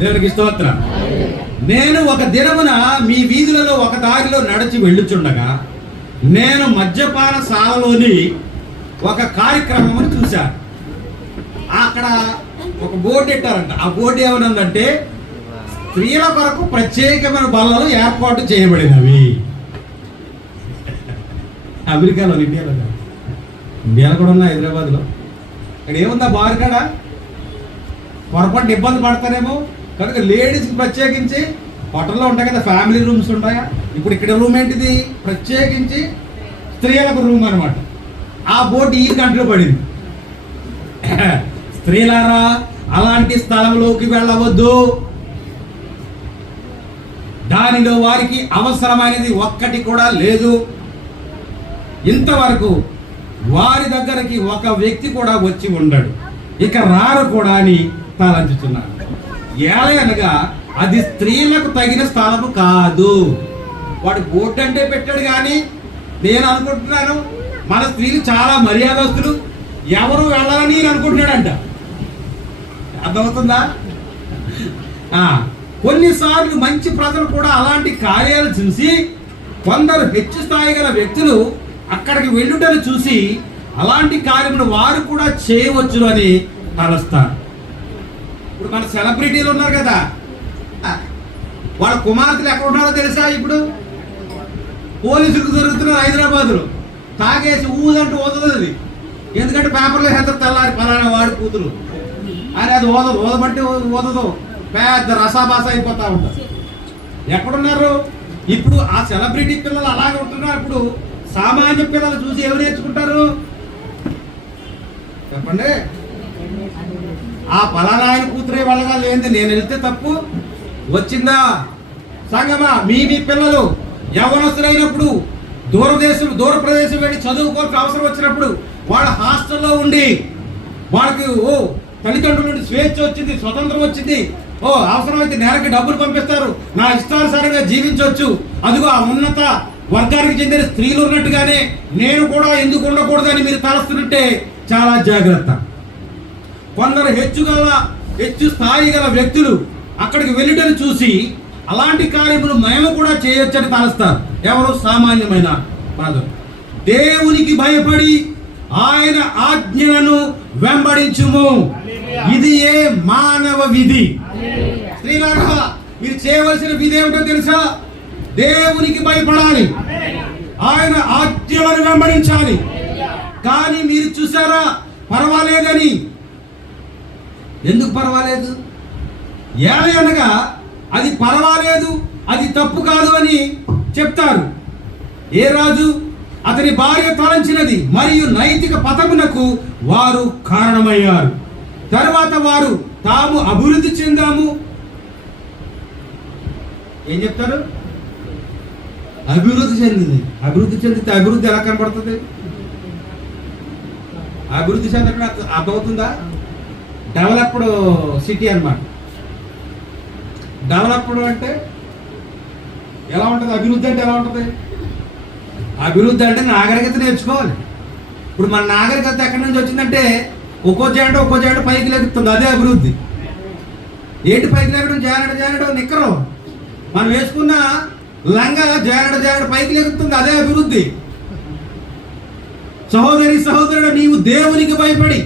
దేవునికి స్తోత్రం. నేను ఒక దినమున మీ వీధులలో ఒక దారిలో నడిచి వెళ్ళుచుండగా నేను మద్యపానశాలలోని ఒక కార్యక్రమం చూశాను. అక్కడ ఒక బోర్డు పెట్టారంట. ఆ బోర్డు ఏమనందంటే స్త్రీల కొరకు ప్రత్యేకమైన బల్లలు ఏర్పాటు చేయబడినవి. అమెరికాలో, ఇండియాలో కూడా ఉన్నాయి, హైదరాబాద్లో. ఇక్కడ ఏముందా బార్ కాడ పొరపాటు ఇబ్బంది పడతారేమో కనుక లేడీస్కి ప్రత్యేకించి హోటల్లో ఉంటాయి కదా ఫ్యామిలీ రూమ్స్ ఉంటాయా. ఇప్పుడు ఇక్కడ రూమ్ ఏంటిది, ప్రత్యేకించి స్త్రీలకు రూమ్ అనమాట. ఆ బోర్డు ఈ గంటలో పడింది. స్త్రీలారా అలాంటి స్థలంలోకి వెళ్ళవద్దు, దానిలో వారికి అవసరమైనది ఒక్కటి కూడా లేదు, ఇంతవరకు వారి దగ్గరికి ఒక వ్యక్తి కూడా వచ్చి ఉండడు, ఇక రారు కూడా అని తలంచుతున్నారు. ఏలయనగా అది స్త్రీలకు తగిన స్థలము కాదు. వాడు బోర్డు అంటే పెట్టాడు, కానీ నేను అనుకుంటున్నాను మన స్త్రీలు చాలా మర్యాదస్తులు, ఎవరు వెళ్ళాలని నేను అనుకుంటున్నాడంట. అర్థమవుతుందా? కొన్నిసార్లు మంచి ప్రజలు కూడా అలాంటి కార్యాలు చూసి కొందరు హెచ్చు స్థాయి గల వ్యక్తులు అక్కడికి వెళ్ళుటను చూసి అలాంటి కార్యములు వారు కూడా చేయవచ్చు అని తలస్తారు. ఇప్పుడు మన సెలబ్రిటీలు ఉన్నారు కదా, వాళ్ళ కుమార్తెలు ఎక్కడ ఉన్నారో తెలుసా? ఇప్పుడు పోలీసులకు దొరుకుతున్నారు హైదరాబాద్లో. తాగేసి ఊదంటూ ఊదదు. ఎందుకంటే పేపర్లో ఎంత తెల్లారి పలానా వాడి కూతురు అని అది ఊదమంటే ఊదదు, పెద్ద రసాభాస అయిపోతా ఉంటారు. ఎక్కడున్నారు ఇప్పుడు ఆ సెలబ్రిటీ పిల్లలు? అలాగే ఉంటున్నారు. ఇప్పుడు సామాన్య పిల్లలు చూసి ఎవరు నేర్చుకుంటారు చెప్పండి? ఆ పలానా ఆయన కూతురే వాళ్ళగా లేనిది నేను వెళ్తే తప్పు వచ్చిందా? సంగమా, మీ పిల్లలు యవ్వనస్తులైనప్పుడు దూర ప్రదేశం వెళ్ళి చదువుకోవాల్సిన అవసరం వచ్చినప్పుడు వాళ్ళ హాస్టల్లో ఉండి వాళ్ళకి తల్లిదండ్రుల నుండి స్వేచ్ఛ వచ్చింది, స్వతంత్రం వచ్చింది, అవసరమైతే నెలకి డబ్బులు పంపిస్తారు, నా ఇష్టానుసారంగా జీవించవచ్చు. అదిగో ఆ ఉన్నత వర్గానికి చెందిన స్త్రీలు ఉన్నట్టుగానే నేను కూడా ఎందుకు ఉండకూడదని మీరు తలస్తున్నట్టే చాలా జాగ్రత్త. కొందరు హెచ్చు స్థాయి గల వ్యక్తులు అక్కడికి వెళ్ళటం చూసి అలాంటి కార్యములు మేము కూడా చేయొచ్చని తలస్తారు. ఎవరు? సామాన్యమైన ప్రజలు. దేవునికి భయపడి ఆయన ఆజ్ఞలను వెంబడించుము, ఇది ఏ మానవ విధి. స్త్రీలారా మీరు చేయవలసిన విధి ఏమిటో తెలుసా? దేవునికి భయపడాలి, ఆయన ఆజ్ఞలను వెంబడించాలి. కానీ మీరు చూసారా పర్వాలేదని. ఎందుకు పర్వాలేదు? ఏలయనగా అది పర్వాలేదు, అది తప్పు కాదు అని చెప్తారు. ఏ రాజు అతని భార్య తలంచినది మరియు నైతిక పతమునకు వారు కారణమయ్యారు. తర్వాత వారు తాము అభివృద్ధి చెందాము. ఏం చెప్తారు? అభివృద్ధి చెందింది. అభివృద్ధి చెందితే అభివృద్ధి ఎలా కనబడుతుంది? అభివృద్ధి చెందడం అర్థమవుతుందా? డెవలప్డ్ సిటీ అన్నమాట. డెవలప్డ్ అంటే ఎలా ఉంటుంది? అభివృద్ధి అంటే ఎలా ఉంటుంది? అభివృద్ధి అంటే నాగరికత నేర్చుకోవాలి. ఇప్పుడు మన నాగరికత ఎక్కడి నుంచి వచ్చిందంటే ఒక్కో జాయింట్ పైకి లెగుతుంది, అదే అభివృద్ధి. ఏంటి పైకి లెగడం? జానడు నిక్కరు. మనం వేసుకున్న లంగా జానడు పైకి లెగుతుంది, అదే అభివృద్ధి. సహోదరుడు, నీవు దేవునికి భయపడి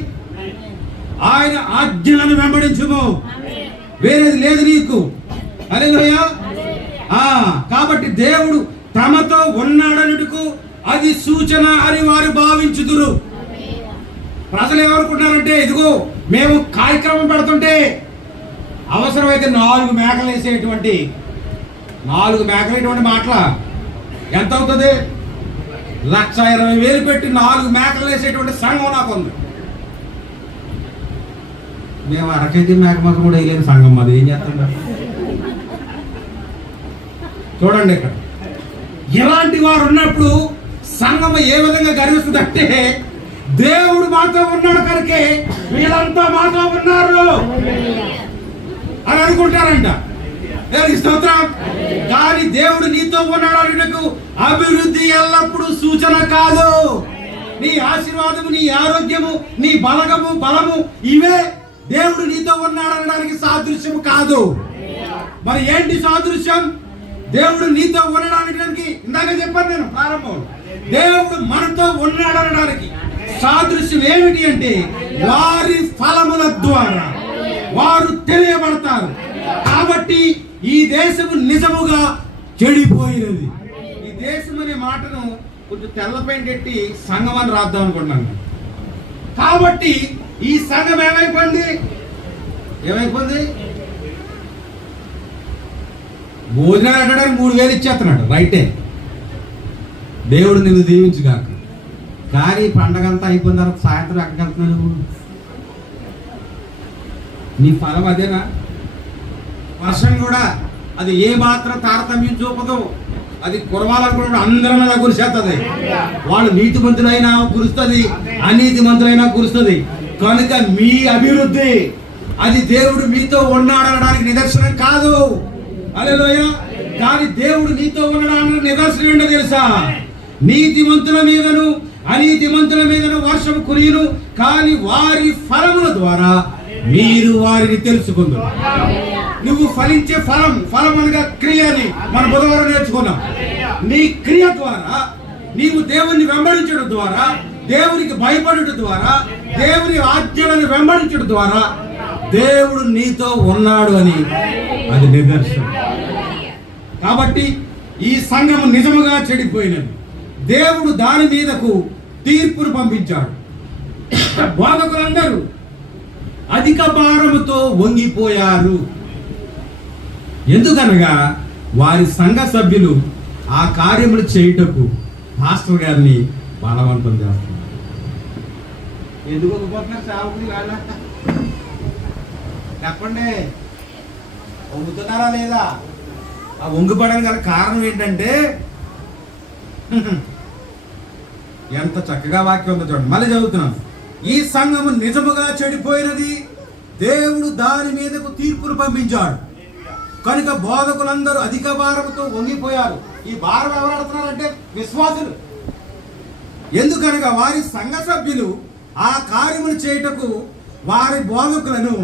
ఆయన ఆజ్ఞలను వెంబడించుము, వేరేది లేదు నీకు. హల్లెలూయా. కాబట్టి దేవుడు తమతో ఉన్నాడనుటకు అది సూచన అని వారు భావించుదురు. ప్రజలు ఏమనుకుంటున్నారంటే, ఇదిగో మేము కార్యక్రమం పెడుతుంటే అవసరమైతే 4 మేకలు వేసేటువంటి మాటల ఎంత అవుతుంది? 1,20,000 పెట్టి 4 మేకలు వేసేటువంటి సంఘం నాకు ఉంది. మేము అరకేజీ మేక మాసం కూడా వేయలేని సంఘం అది. ఏం చేస్తాం చూడండి. ఇక్కడ ఇలాంటి వారు ఉన్నప్పుడు సంఘం ఏ విధంగా గర్విస్తుంది అంటే, దేవుడు మాతో ఉన్నాడు కనుకే వీళ్ళంతా మాతో ఉన్నారు అని అనుకుంటారంట. దేవునికి స్తోత్రం. కానీ దేవుడు నీతో ఉన్నాడు అనుటకు అభివృద్ధి ఎల్లప్పుడూ సూచన కాదు. నీ ఆశీర్వాదము, నీ ఆరోగ్యము, నీ బలము ఇవే దేవుడు నీతో ఉన్నాడు అనడానికి సాదృశ్యం కాదు. మరి ఏంటి సాదృశ్యం? దేవుడు నీతో ఉండడానికి ఇందాక చెప్పాను నేను ప్రారంభంలో, దేవుడు మనతో ఉన్నాడు అనడానికి సాదృశ్యం ఏమిటి అంటే వారి ఫలముల ద్వారా వారు తెలియబడతారు. కాబట్టి ఈ దేశము నిజముగా చెడిపోయినది. ఈ దేశం అనే మాటను కొంచెం తెల్లపైన పెట్టి సంఘం అని రాద్దాం అనుకుంటున్నాను. కాబట్టి ఈ సంఘం ఏమైపోయింది? భోజనం పెట్టడానికి 3000 ఇచ్చేస్తున్నాడు, రైటే, దేవుడు నిన్ను దీవించుగాక. కానీ పండగ అంతా అయిపోయిన తర్వాత సాయంత్రం ఎక్కడికి వెళ్తున్నావు? నీ ఫలం అదేనా? వర్షం కూడా అది ఏ మాత్రం తారతమ్యం చూపదు. అది కురవాలనుకున్నప్పుడు అందరి మీద కురిసేస్తుంది. వాళ్ళు నీతిమంతులైనా కురుస్తుంది, అనీతిమంతులైనా కురుస్తుంది. కనుక మీ అభివృద్ధి అది దేవుడు మీతో ఉన్నాడనడానికి నిదర్శనం కాదు. హల్లెలూయా. కానీ దేవుడు నీతో ఉండడానికి నిదర్శనం ఏంటో తెలుసా? నీతిమంతుల మీదను అనీతిమంతుల మీదను వర్షం కురియును, కానీ వారి ఫలముల ద్వారా మీరు వారిని తెలుసుకుందాం. నువ్వు ఫలించే ఫలం అనగా క్రియని మన బుధవారం నేర్చుకున్నాం. నీ క్రియ ద్వారా, నీవు దేవుని వెంబడించడం ద్వారా, దేవునికి భయపడటం ద్వారా, దేవుని ఆజ్ఞలను వెంబడించడం ద్వారా దేవుడు నీతో ఉన్నాడు అని అది నిదర్శనం. కాబట్టి ఈ సంఘం నిజముగా చెడిపోయినది. దేవుడు దాని మీదకు తీర్పును పంపించాడు. బోధకులందరూ అధిక భారముతో వంగిపోయారు. ఎందుకనగా వారి సంఘ సభ్యులు ఆ కార్యములు చేయుటకు పాస్టర్ గారిని బలవంతం చేస్తున్నారు. ఎందుకు వంగిపోతున్నారు సేవకులు? వాళ్ళ చెప్పండి, వంగుతున్నారా లేదా? ఆ వంగిపోవడానికి గల కారణం ఏంటంటే ఎంత చక్కగా వాక్యం ఉందో చూడండి. మళ్ళీ చదువుతున్నాను. ఈ సంఘము నిజముగా చెడిపోయినది, దేవుడు దాని మీదకు తీర్పును పంపించాడు. కనుక బోధకులందరూ అధిక భారముతో వంగిపోయారు. ఈ భారం ఎవరు ఆడుతున్నారంటే విశ్వాసులు. ఎందుకనగా వారి సంఘ సభ్యులు ఆ కార్యములు చేయుటకు వారి బోధకులను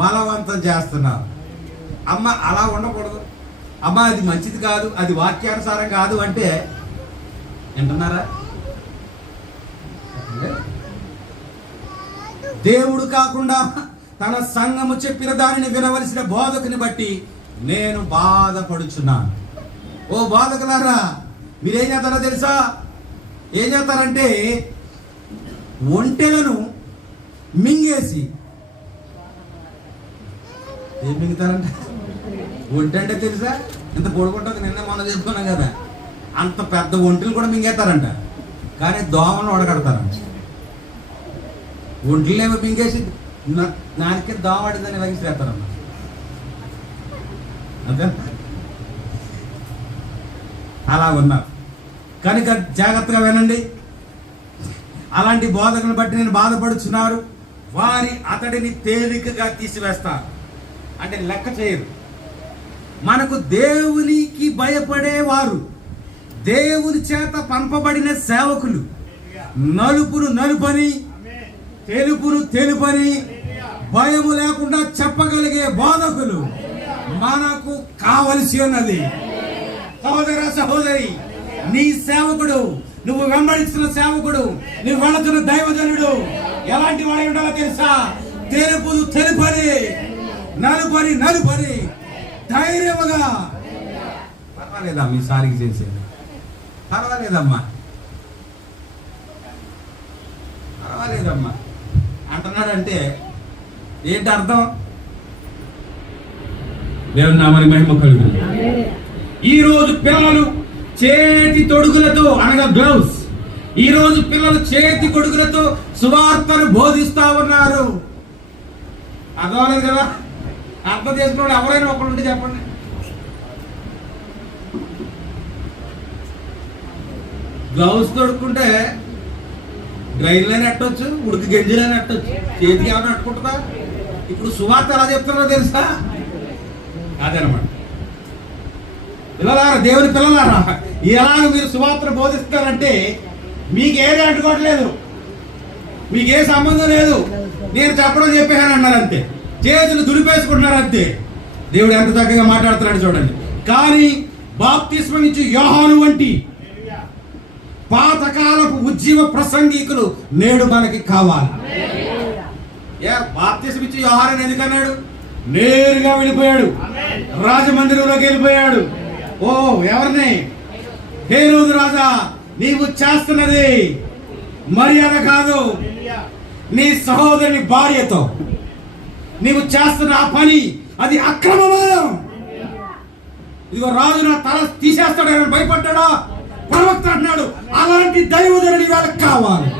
బలవంతం చేస్తున్నారు. అమ్మ అలా ఉండకూడదు, అమ్మ అది మంచిది కాదు, అది వాక్యానుసారం కాదు అంటే వింటున్నారా? దేవుడు కాకుండా తన సంఘము చెప్పిన దానిని వినవలసిన బోధకుని బట్టి నేను బాధపడుచున్నాను. ఓ బోధకులారా, మీరేం చేస్తారో తెలుసా? ఏం చేస్తారంటే ఒంటెలను మింగేసి, ఏం మింగుతారంట? ఒంటె అంటే తెలుసా? ఎంత పొడుకుంటుంది, నిన్న మొన్న చెప్పుకున్నాం కదా. అంత పెద్ద ఒంటెలు కూడా మింగేస్తారంట, కానీ దోమలు ఒడగడతారంట. ఒంటెలేమో మింగేసి నాకే దోమడిందని వహిస్తారన్న. అదే అలా ఉన్నారు. కనుక జాగ్రత్తగా వినండి. అలాంటి బోధకులను బట్టి నేను బాధపడుచున్నారు. వారి అతడిని తేలికగా తీసివేస్తారు, అంటే లెక్క చేయరు. మనకు దేవునికి భయపడేవారు, దేవుని చేత పంపబడిన సేవకులు, నలుపును నలుపని తెలుపును తెలుపని భయము లేకుండా చెప్పగలిగే బోధకులు మనకు కావలసి ఉన్నది. సహోదర సహోదరి, నీ సేవకుడు, నువ్వు వెంబడిస్తున్న సేవకుడు, నువ్వు వెళుతున్న దైవజనుడు ఎలాంటి వాడు ఉండాలో తెలుసా? తెలుపు తెలుపని, నలుపని నలుపని, ధైర్యముగా. పర్వాలేదా మీ సారికి చేసేది? పర్వాలేదమ్మా అంటున్నాడంటే ఏంటి అర్థం? దేవుని నామానికి మహిమ కలుగును. ఈ రోజు పిల్లలు చేతి తొడుగులతో, అనగా గ్లౌస్, ఈ రోజు పిల్లలు చేతి కొడుకులతో సువార్తను బోధిస్తా ఉన్నారు. అర్థమలేదు కదా? అర్థం చేసుకున్నాడు ఎవరైనా ఒకరు ఉంటే చెప్పండి. గ్లౌస్ తొడుక్కుంటే డ్రైన్లైనా ఎట్టవచ్చు, ఉడికి గంజిలైనా ఎట్టవచ్చు, చేతికి ఏమైనా అట్టుకుంటుందా? ఇప్పుడు సువార్త ఎలా చెప్తున్నారో తెలుసా? అదనమాట. పిల్లలారా, దేవుని పిల్లలారా, ఎలాగ మీరు సువార్తను బోధిస్తారంటే మీకేది అంటుకోవట్లేదు, మీకే సంబంధం లేదు. నేను చెప్పడం చెప్పాను అన్నారు అంతే, చేతులు దులిపేసుకుంటున్నారు అంతే. దేవుడు ఎంత చక్కగా మాట్లాడుతున్నాడు చూడండి. కానీ బాప్తిస్మం ఇచ్చి యోహాను వంటి పాతకాలపు ఉజ్జీవ ప్రసంగికులు నేడు మనకి కావాలి. బాప్తిస్మం ఇచ్చి యోహాను ఎందుకన్నాడు? నేరుగా వెళ్ళిపోయాడు, రాజమందిరంలోకి వెళ్ళిపోయాడు. ఓ ఎవరిని? హేరోదు రాజా, నీవు చేస్తున్నది మర్యాద కాదు, నీ సహోదరుని భార్యతో నీవు చేస్తున్న ఆ పని అది అక్రమమా? ఇదిగో రాజు నా తల తీసేస్తాడని భయపడ్డాడా? ప్రవక్త అన్నాడు, అలాంటి దైవజనుడి వాళ్ళకి కావాలి.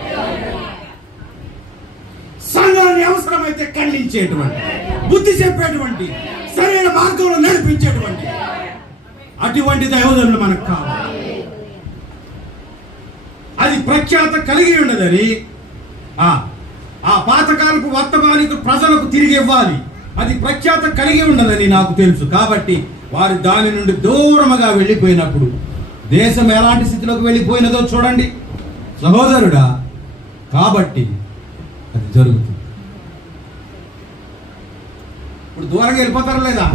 సంఘాన్ని అవసరమైతే ఖండించేటువంటి, బుద్ధి చెప్పేటువంటి, సరైన మార్గంలో నడిపించేటువంటి అటువంటి దైవజనులు మనకు కావాలి. అది ప్రఖ్యాత కలిగి ఉండదని ఆ పాతకాలపు వర్తమానికు ప్రజలకు తిరిగి ఇవ్వాలి. అది ప్రఖ్యాత కలిగి ఉండదని నాకు తెలుసు. కాబట్టి వారు దాని నుండి దూరముగా వెళ్ళిపోయినప్పుడు దేశం ఎలాంటి స్థితిలోకి వెళ్ళిపోయినదో చూడండి సహోదరుడా. కాబట్టి అది జరుగుతుంది. ఇప్పుడు దూరంగా వెళ్ళిపోతారా లేదా?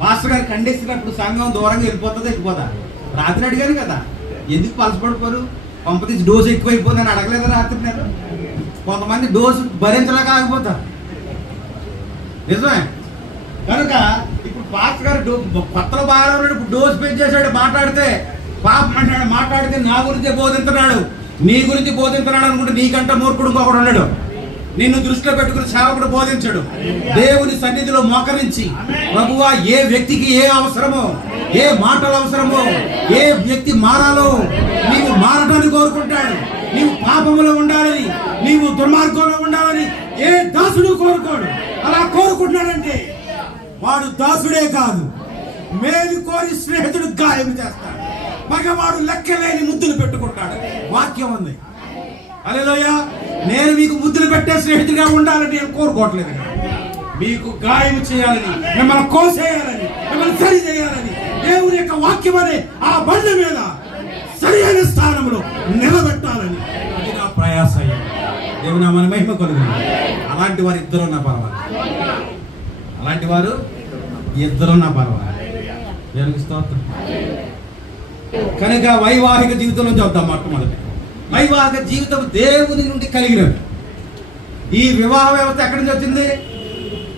పాస్టర్ గారు ఖండిస్తున్నప్పుడు సంఘం దూరంగా వెళ్ళిపోతా? రాత్రి అడిగాను కదా, ఎందుకు పలసపడిపోరు? పంపతీసి డోసు ఎక్కువైపోతుందని అడగలేదా రాత్రి? నేను కొంతమంది డోసు భరించలేక ఆగిపోతారు, నిజమే. కనుక ఇప్పుడు పాస్టర్ గారు కొత్తలో బాగా ఇప్పుడు డోసు పెంచేసాడు, మాట్లాడితే పాపం అంటాడు, మాట్లాడితే నా గురించి బోధించున్నాడు, నీ గురించి బోధించున్నాడు అనుకుంటే నీకంట మూర్ఖుడు ఇంకొకడు ఉన్నాడు. నిన్ను దృష్టిలో పెట్టుకుని సేవకుడు బోధించడు. దేవుని సన్నిధిలో మోకరించి, ప్రభువా ఏ వ్యక్తికి ఏ అవసరమో, ఏ మాటలు అవసరమో, ఏ వ్యక్తి మారాలో నీవు మారటాన్ని కోరుకుంటాడు. నీవు పాపములో ఉండాలని, నీవు దుర్మార్గంలో ఉండాలని ఏ దాసుడు కోరుకోడు. అలా కోరుకుంటున్నాడంటే వాడు దాసుడే కాదు, మేలు కోరి స్నేహితుడు గాయం చేస్తాడు, మగవాడు లెక్కలేని ముద్దులు పెట్టుకుంటాడు. వాక్యం ఉంది. హల్లెలూయా. నేను మీకు ముద్దులు పెట్టే స్నేహితుడిగా ఉండాలని నేను కోరుకోవట్లేదు. మీకు గాయం చేయాలని, మిమ్మల్ని కోసేయాలని, మిమ్మల్ని సరి చేయాలని దేవుని యొక్క వాక్యం అనే ఆ బండ మీద సరి అయిన స్థానంలో నిలబెట్టాలని అది నా ప్రయాస. దేవుని మన మహిమ కలుగును. అలాంటి వారు ఇద్దరున్నా పర్వాలేదు, అలాంటి వారు ఇద్దరున్నా పర్వాలేదు. దేవునికి స్తోత్రం. కనుక వైవాహిక జీవితంలో చూద్దాం. మొట్టమొదటి వైవాహిక జీవితం దేవుని నుండి కలిగినది. ఈ వివాహ వ్యవస్థ ఎక్కడి నుంచి వచ్చింది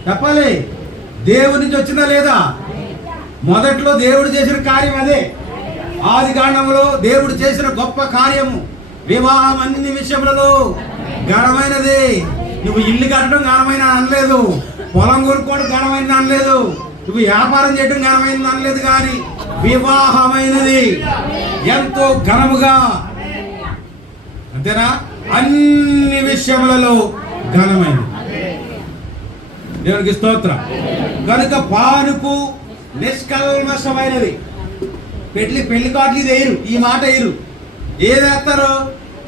చెప్పాలి? దేవుని నుంచి వచ్చిందా లేదా? మొదట్లో దేవుడు చేసిన కార్యం అదే. ఆది కాండంలో దేవుడు చేసిన గొప్ప కార్యము వివాహం. అన్ని విషయములలో ఘనమైనది. నువ్వు ఇల్లు కట్టడం ఘనమైన అనలేదు, పొలం కొనుక్కోవడం ఘనమైన అనలేదు, నువ్వు వ్యాపారం చేయడం ఘనమైనది అనలేదు, కానీ వివాహమైనది ఎంతో ఘనముగా, అంతేనా? అన్ని విషయములలో ఘనమైనది. దేవునికి స్తోత్రం. కనుక పానుపు నిష్కల్మషమైనది. పెళ్లి కార్డులు ఇది వేయరు, ఈ మాట వేయరు. ఏదేస్తారు?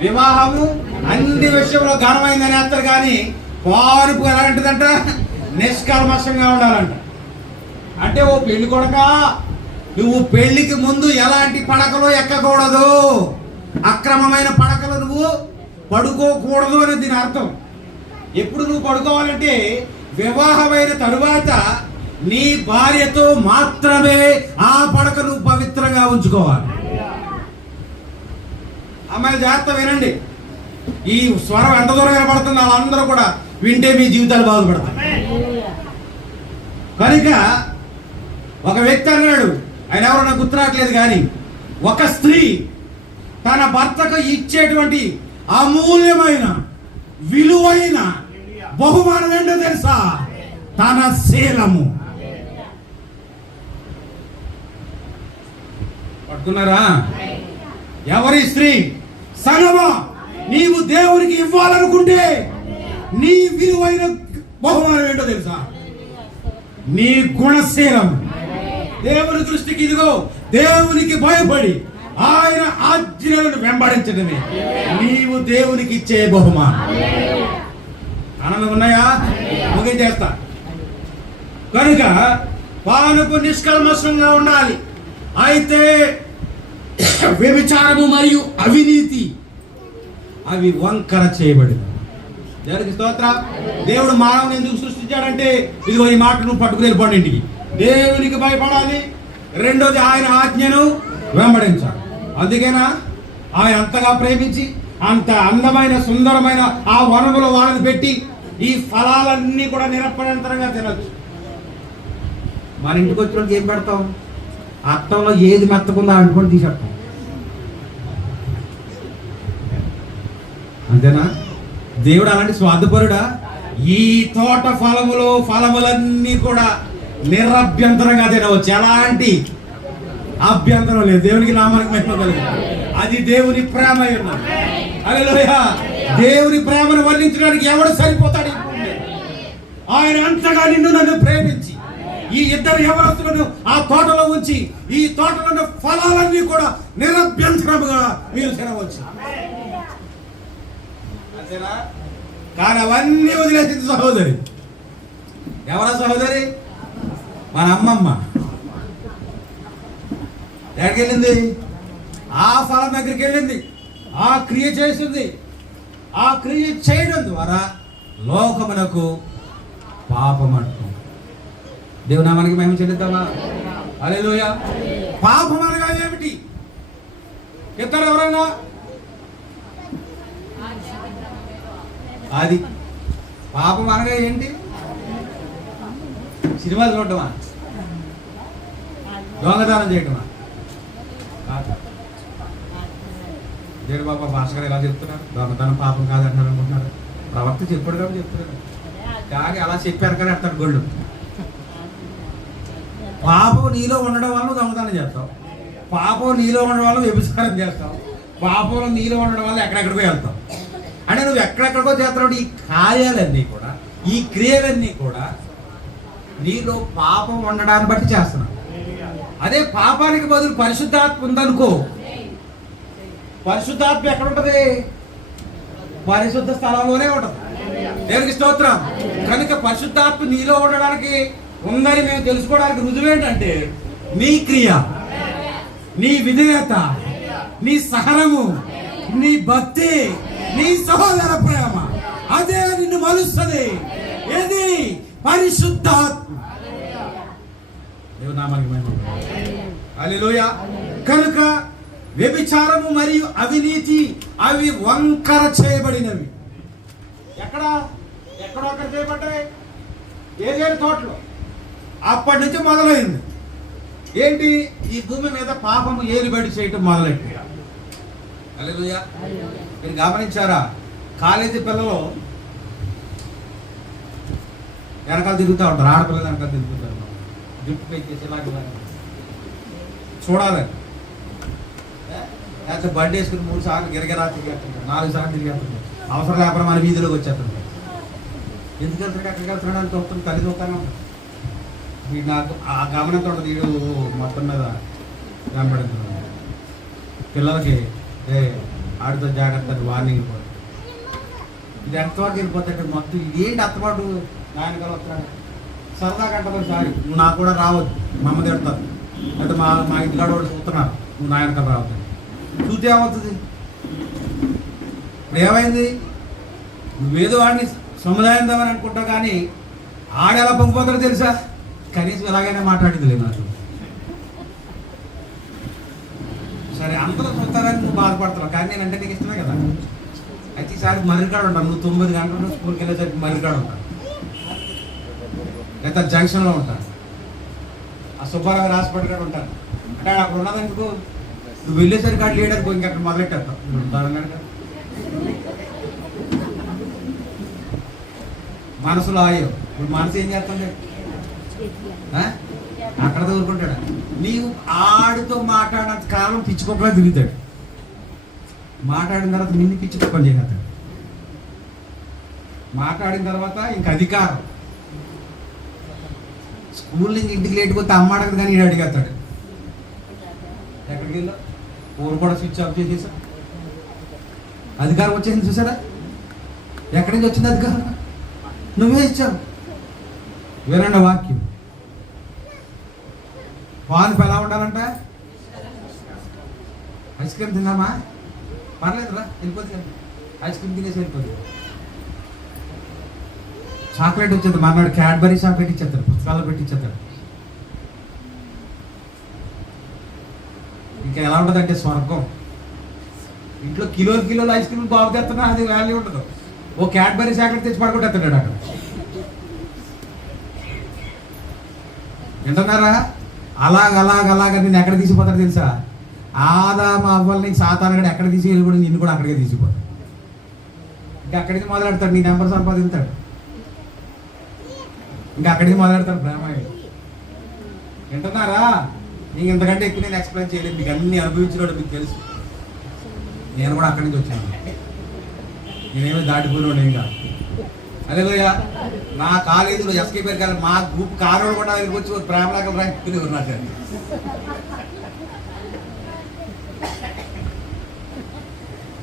వివాహము అన్ని విషయంలో ఘనమైందని వేస్తారు. కానీ పానుపు ఎలాంటిదంట? నిష్కల్మషంగా ఉండాలంట. అంటే ఓ పెళ్లి కొడక, నువ్వు పెళ్లికి ముందు ఎలాంటి పడకలు ఎక్కకూడదు, అక్రమమైన పడకలు నువ్వు పడుకోకూడదు అని దీని అర్థం. ఎప్పుడు నువ్వు పడుకోవాలంటే వివాహమైన తరువాత నీ భార్యతో మాత్రమే ఆ పడక నువ్వు పవిత్రంగా ఉంచుకోవాలి. అమ్మాయి జాగ్రత్త వినండి. ఈ స్వరం ఎంత దూరం కనబడుతుంది వాళ్ళందరూ కూడా వింటే మీ జీవితాలు బాగుపడతాయి. కనుక ఒక వ్యక్తి అన్నాడు, ఆయన ఎవరో నాకు గుర్తురాట్లేదు, కానీ ఒక స్త్రీ తన భర్తకు ఇచ్చేటువంటి అమూల్యమైన విలువైన బహుమానం ఏంటో తెలుసా? తన శీలము. పడుతున్నారా? ఎవరి స్త్రీ? సంగమా, నీవు దేవునికి ఇవ్వాలనుకుంటే నీ విలువైన బహుమానం ఏంటో తెలుసా? నీ గుణశీలం. దేవుని దృష్టికి ఇదిగో దేవునికి భయపడి ఆయన ఆజ్ఞలను వెంబడించడమే నీవు దేవునికి ఇచ్చే బహుమానం. ఆనందం ఉన్నాయా? ముగించేస్తా. కనుక పానుపు నిష్కల్మషంగా ఉండాలి. అయితే వ్యభిచారము మరియు అవినీతి అవి వంకర చేయబడింది. దేవునికి స్తోత్రం. దేవుడు మానవుని ఎందుకు సృష్టించాడంటే ఇదిగో ఈ మాట నువ్వు పట్టుకుని వెళ్ళిపోండి ఇంటికి. దేవునికి భయపడాలి, రెండోది ఆయన ఆజ్ఞను వెంబడించాలి. అందుకేనా ఆయన అంతగా ప్రేమించి అంత అందమైన సుందరమైన ఆ వనములో వాళ్ళని పెట్టి ఈ ఫలాలన్నీ కూడా నిరభ్యంతరంగా తినొచ్చు. మన ఇంటికి వచ్చినోళ్ళకి ఏం పెడతాం? అత్తంలో ఏది మెత్తకుందా అనుకోని తీసేస్తాం, అంతేనా? దేవుడు అలాంటి స్వార్థపరుడా? ఈ తోట ఫలములన్నీ కూడా నిరభ్యంతరంగా తినవచ్చు, ఎలాంటి అభ్యంతరం లేదు. దేవునికి నామానికి మహిమ కలుగుతుంది. అది దేవుని ప్రేమ. హల్లెలూయా. దేవుని ప్రేమను వర్ణించడానికి ఎవడు సరిపోతాడు? ఆయన అంతగా నిన్ను నన్ను ప్రేమించి ఈ ఇద్దరు యవనస్తులను ఆ తోటలో ఉంచి ఈ తోటలో ఫలాలన్నీ కూడా నిరభ్యంతరముగా మీరు తినవచ్చు. కానీ అవన్నీ వదిలేసింది సహోదరి. ఎవరా సహోదరి? మన అమ్మమ్మ. ఎక్కడికి వెళ్ళింది? ఆ ఫలం దగ్గరికి వెళ్ళింది, ఆ క్రియ చేసింది. ఆ క్రియ చేయడం ద్వారా లోకమునకు పాపం అంటాం. దేవుని నామానికి మహిమ చెల్లిద్దామా? హల్లెలూయా. పాపం అనగా ఏమిటి? చెప్తారు ఎవరైనా? అది పాపం అనగా ఏంటి? సినిమాలు చూడటమా? దొంగతనం చేయటమా? దేవుడు బాబా భాస్కర్ ఎలా చెప్తున్నారు? దొంగతనం పాపం కాదంటున్నారు అనుకుంటున్నారు. ప్రవక్త చెప్పాడు కాబట్టి చెప్తున్నాడు. కానీ అలా చెప్పారు కానీ అర్థం గొళ్ళు. పాపం నీలో ఉండడం వల్ల దొంగతనం చేస్తావు, పాపం నీలో ఉండడం వల్ల వ్యభిచారం చేస్తావు, పాపం నీలో ఉండడం వల్ల ఎక్కడెక్కడికో వెళ్తావు. అంటే నువ్వు ఎక్కడెక్కడికో చేస్తున్నావు. ఈ కార్యాలన్నీ కూడా, ఈ క్రియలన్నీ కూడా నీలో పాపం ఉండడాన్ని బట్టి చేస్తున్నావు. అదే పాపానికి బదులు పరిశుద్ధాత్మ ఉందనుకో, పరిశుద్ధాత్మ ఎక్కడ ఉంటది? పరిశుద్ధ స్థలంలోనే ఉంటది. దేవునికి స్తోత్రం. కనుక పరిశుద్ధాత్మ నీలో ఉండడానికి ఉందని మేము తెలుసుకోవడానికి రుజువు ఏంటంటే నీ క్రియ, నీ విధేయత, నీ సహనము, నీ భక్తి, నీ సహోదర ప్రేమ. అదే నిన్ను మలుస్తుంది. ఏది? పరిశుద్ధాత్మ. దేవుని నామానికి మహిమ. హల్లెలూయా. కనుక వ్యభిచారము మరియు అవినీతి అవి వంకర చేయబడినవి. ఎక్కడో అక్కడ చేయబడ్డాయి. ఏదేని తోటలో. అప్పటి నుంచి మొదలైంది. ఏంటి? ఈ భూమి మీద పాపము ఏలుబడి చేయటం మొదలెట్టి. హల్లెలూయా. మీరు గమనించారా? కాలేజీ పిల్లలు వెనకాల తిరుగుతూ ఉంటారు, ఆడపిల్లలు వెనకాల తిరుగుతారు, జుట్టు పెట్టేసి ఇలాగ చూడాలని. లేకపోతే బండి వేసుకుని 3 సార్లు గిరగిరా తిరిగేస్తుంటారు, 4 సార్లు తిరిగేస్తుంటారు. అవసరం లేకపోతే మన వీధిలోకి వచ్చేస్తుంటారు. ఎందుకు వెళ్తాడు? ఎక్కడికి వెళ్తున్నాడు అని చూస్తాను, తల్లి చూస్తాను. వీడు నాకు ఆ గమనంతో ఉంటుంది. వీడు మొత్తం మీద కనబడుతుంది. పిల్లలకి ఆడితో జాగ్రత్త వార్నింగ్ ఇవ్వాలి. ఇది ఎంతవరకు వెళ్ళిపోతాడు మొత్తం. ఏంటి అత్తపాటు నాయనకాలు వస్తున్నాడు, సరదా గంటలో సారి నువ్వు నాకు కూడా రావద్దు, మా అమ్మ తిడతారు, అంటే మా ఇంటికాడ వాళ్ళు చూస్తున్నారు, నువ్వు నాయనకాలు రావద్దు. చూస్తే ఏమవుతుంది? ఇప్పుడు ఏమైంది? నువ్వేదో వాడిని సముదాయం దామని అనుకుంటావు, కానీ ఆడెలా పొంగిపోతాడో తెలుసా? కనీసం ఎలాగైనా మాట్లాడింది లేదు నాకు. సరే అందరూ చూస్తారని నువ్వు బాధపడుతున్నావు, కానీ నేనంటే నీకు ఇష్టమే కదా. అయితే ఈసారి మర్రికాడు ఉంటాను. నువ్వు 9 గంటలు స్కూల్కి వెళ్ళేసరికి మర్రికాడు ఉంటాను, లేదా జంక్షన్లో ఉంటాను, ఆ సుబ్బారావు హాస్పిటల్ కాడ ఉంటాను. అంటే అక్కడ ఉన్నదనుకో, నువ్వు వెళ్ళేసరికి అక్కడ లేడనుకో, ఇంకక్కడ మొదలెట్టేస్తావు. మనసులో ఆయో. ఇప్పుడు మనసు ఏం చేస్తుంది? అక్కడ ఊరుకుంటాడు. నీవు ఆడితో మాట్లాడినంత కాలం పిచ్చుకోకుండా తిరుగుతాడు. మాట్లాడిన తర్వాత నిన్ను పిచ్చుకోకుండా చేయగలుగుతాడు. మాట్లాడిన తర్వాత ఇంక అధికారం. స్కూల్ నుంచి ఇంటికి లేటుకొస్తే అమ్మ అడగదు, కానీ ఈడు అడిగేస్తాడు. ఎక్కడికి వెళ్ళా? ఫోన్ కూడా స్విచ్ ఆఫ్ చేసేసా. అధికారం వచ్చేసింది చూసారా? ఎక్కడి నుంచి వచ్చింది అధికారం? నువ్వే ఇచ్చావు. వినండి వాక్యం. పాలు ఎలా ఉండాలంట? ఐస్ క్రీమ్ తిందామా? పర్లేదురా, వెళ్ళిపోతుంది. ఐస్ క్రీమ్ తినేసి వెళ్ళిపోతుంది. చాక్లెట్ వచ్చేది, మర్నాడు క్యాడ్బరీ చాక్లెట్ ఇచ్చేస్తాడు, పుస్తకాలు పెట్టి ఇచ్చేస్తాడు. ఇంకా ఎలా ఉంటుంది అంటే స్వర్గం. ఇంట్లో కిలోలు ఐస్ క్రీమ్ బాగు తెస్తున్నా అది వాల్యూ ఉండదు. ఓ క్యాడ్బరీ చాక్లెట్ తెచ్చి పడుకుంటేస్తున్నాడు అక్కడ. వింటున్నారా? అలాగ నేను ఎక్కడ తీసిపోతాడు తెలుసా? ఆదామ అవ్వల్ని సాతానుడు ఎక్కడ తీసి వెళ్ళి కూడా నిన్ను కూడా అక్కడికే తీసిపోతాడు. ఇంకా అక్కడికి మొదలెడతాడు, నీ నెంబర్ సంపాదిస్తాడు, ఇంకా అక్కడికి మొదలెడతాడు ప్రేమ. వింటున్నారా? నీకు ఇంతకంటే ఎక్కువ నేను ఎక్స్ప్లెయిన్ చేయలేదు, మీకు అన్ని అనుభవించినాడు, మీకు తెలుసు. నేను కూడా అక్కడి నుంచి వచ్చాను, నేనేమో దాటిపోయినాడు ఇంకా. అదే భయ్యా, నా కాలేజీలో ఎస్కే పేరు కాదు, మా గ్రూప్ కారు కూడా దగ్గరికి వచ్చి ప్రేమలాగా రాకునే ఉన్నారు.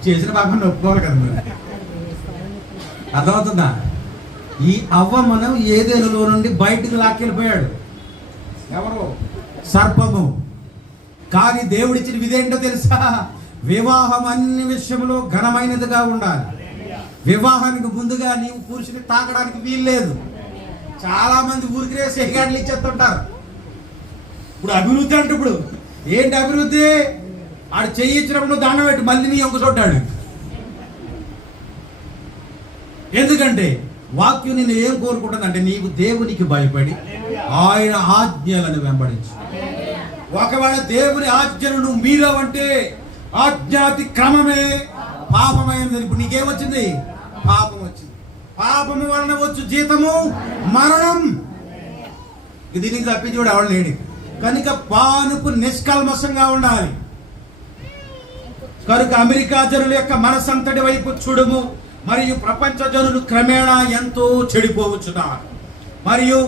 చేసిన పాపని ఒప్పుకోవాలి కదా మరి. అర్థమవుతుందా? ఈ అవ్వ మనం ఏదేనులో నుండి బయటికి లాక్కెళ్ళిపోయాడు. ఎవరు? సర్పము. కానీ దేవుడిచ్చిన విధేంటో తెలుసా? వివాహం అన్ని విషయంలో ఘనమైనదిగా ఉండాలి. వివాహానికి ముందుగా నీవు పురుషుని తాకడానికి వీల్లేదు. చాలా మంది ఊరికినే సెహిగాడ్లు ఇచ్చేస్తుంటారు. ఇప్పుడు అభివృద్ధి అంటే ఇప్పుడు ఏంటి అభివృద్ధి? ఆడు చేయించినప్పుడు దండం పెట్టి మళ్ళీ నీ ఒక చోటాడు. ఎందుకంటే వాక్యం నేను ఏం కోరుకుంటుందంటే నీవు దేవునికి భయపడి ఆయన ఆజ్ఞలను వెంబడించు. ఒకవేళ దేవుని ఆజ్ఞలను మీరవంటే ఆజ్ఞాతి క్రమమే పాపమైనది. ఇప్పుడు నీకేమొచ్చింది? పాపం వచ్చింది. పాపము వలన వచ్చు జీతము మరణం. దీనికి తప్పించి కూడా ఎవరు లేడు. కనుక పానుపు నిష్కల్మషంగా ఉండాలి. కనుక అమెరికా జనుల యొక్క మనసంతటి వైపు చూడము, మరియు ప్రపంచ జనులు క్రమేణా ఎంతో చెడిపోవచ్చున్నారు. మరియు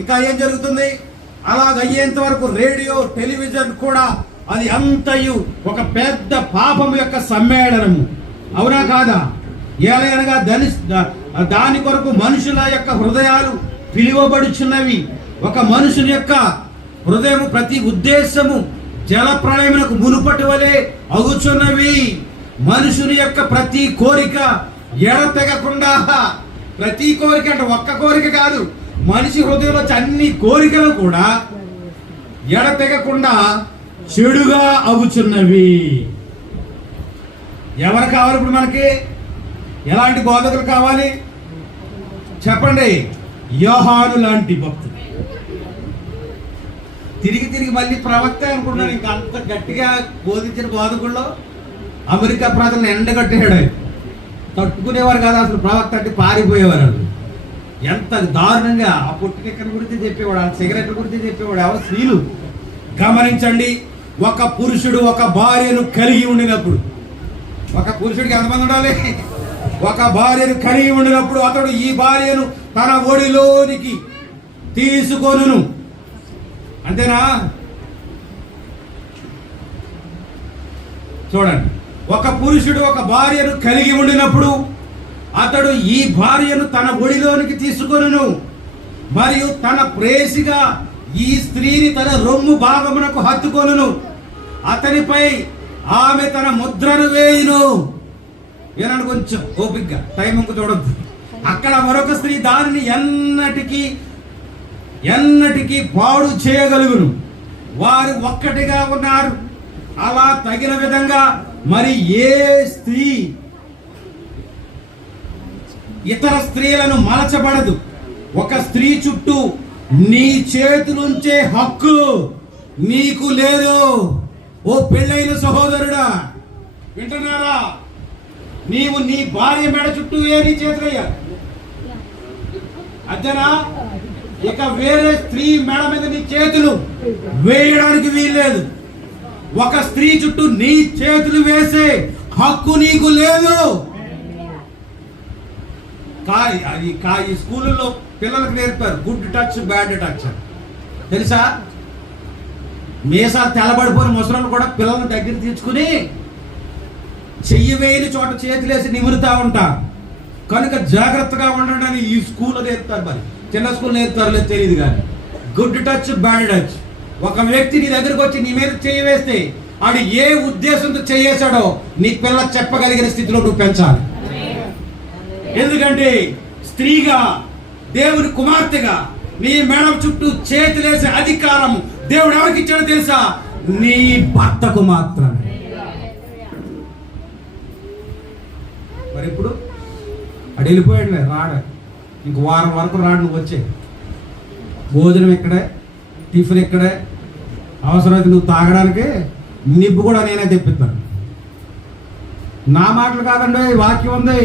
ఇంకా ఏం జరుగుతుంది? అలాగయ్యేంత వరకు రేడియో టెలివిజన్ కూడా అది అంతయు ఒక పెద్ద పాపం యొక్క సమ్మేళనము. అవునా కాదా? ఏలయనగా దాని కొరకు మనుషుల యొక్క హృదయాలు పిలువబడుచున్నవి. ఒక మనుషుని యొక్క హృదయము ప్రతి ఉద్దేశము జల ప్రళయమునకు మునుపటి వలె అగుచున్నవి. మనుషుని యొక్క ప్రతి కోరిక ఎడతెగకుండా, ప్రతి కోరిక అంటే ఒక్క కోరిక కాదు, మనిషి హృదయంలో అన్ని కోరికలు కూడా ఎడతెగకుండా చెడుగా అగుచున్నవి. ఎవరు కావాలి ఇప్పుడు మనకి? ఎలాంటి బోధకులు కావాలి చెప్పండి? యోహాను లాంటి భక్తులు. తిరిగి మళ్ళీ ప్రవక్త అనుకుంటున్నాను. ఇంకా అంత గట్టిగా బోధించిన బోధకుల్లో అమెరికా ప్రజలను ఎండగట్టేయడం తట్టుకునేవారు కాదు అసలు. ప్రవక్త అంటే పారిపోయేవారు. ఎంత దారుణంగా ఆ పొట్టికెక్కల గురించి చెప్పేవాడు, ఆ సిగరెట్ల గురించి చెప్పేవాడు. ఎవరు? స్త్రీలు. గమనించండి, ఒక పురుషుడు ఒక భార్యను కలిగి ఉండినప్పుడు, ఒక పురుషుడికి ఎంతమంది ఉండాలి? ఒక భార్యను కలిగి ఉండినప్పుడు అతడు ఈ భార్యను తన ఒడిలోనికి తీసుకొనును. అంతేనా? చూడండి, ఒక పురుషుడు ఒక భార్యను కలిగి ఉండినప్పుడు అతడు ఈ భార్యను తన ఒడిలోనికి తీసుకొనును, మరియు తన ప్రేసిగా ఈ స్త్రీని తన రొమ్ము భాగమునకు హత్తుకొనును. అతనిపై ఆమె తన ముద్రను వేయును. ఏనాడు కొంచెం ఓపికగా టైం ఇంక చూడొద్దు. అక్కడ మరొక స్త్రీ దానిని ఎన్నటికీ పాడు చేయగలుగును. వారు ఒక్కటిగా ఉన్నారు. అలా తగిన విధంగా మరి ఏ స్త్రీ ఇతర స్త్రీలను మలచబడదు. ఒక స్త్రీ చుట్టూ నీ చేతులుంచే హక్కు నీకు లేదు. ఓ పెళ్ళైన సహోదరుడా, వింటున్నారా? నీవు నీ భార్య మెడ చుట్టూ నీ చేతులయ్యా అద్దనా? ఇక వేరే స్త్రీ మెడ మీద నీ చేతులు వేయడానికి వీల్లేదు. ఒక స్త్రీ చుట్టూ నీ చేతులు వేసే హక్కు నీకు లేదు. ఈ స్కూళ్ళలో పిల్లలకు నేర్పారు గుడ్ టచ్ బ్యాడ్ టచ్. తెలుసా? మీసాలు తెల్లబడిపోయిన ముసలు కూడా పిల్లలను దగ్గర తీసుకుని చెయ్యి వేయని చోట చేతులేసి నిమురుతా ఉంటారు. కనుక జాగ్రత్తగా ఉండడానికి ఈ స్కూల్లో నేర్పుతారు. మరి చిన్న స్కూల్ నేర్పుతారు లేదు తెలియదు కానీ గుడ్ టచ్ బ్యాడ్ టచ్. ఒక వ్యక్తి నీ దగ్గరకు వచ్చి నీ మీద చెయ్యి వేస్తే ఆడు ఏ ఉద్దేశంతో చేయేశాడో నీ పిల్ల చెప్పగలిగిన స్థితిలో నువ్వు పెంచాలి. ఎందుకంటే స్త్రీగా దేవుని కుమార్తెగా నీ మేడం చుట్టూ చేతులేసే అధికారం దేవుడు ఎవరికి ఇచ్చాడో తెలుసా? నీ భర్తకు మాత్రమే. మరి ఇప్పుడు అడు వెళ్ళిపోయాడు, రాడు, ఇంక వారం వరకు రాడు. నువ్వు వచ్చే భోజనం ఇక్కడే, టిఫిన్ ఇక్కడే, అవసరమైతే నువ్వు తాగడానికి నిప్పు కూడా నేనే తెప్పిస్తాను. నా మాటలు కాదండి, వాక్యం ఉంది.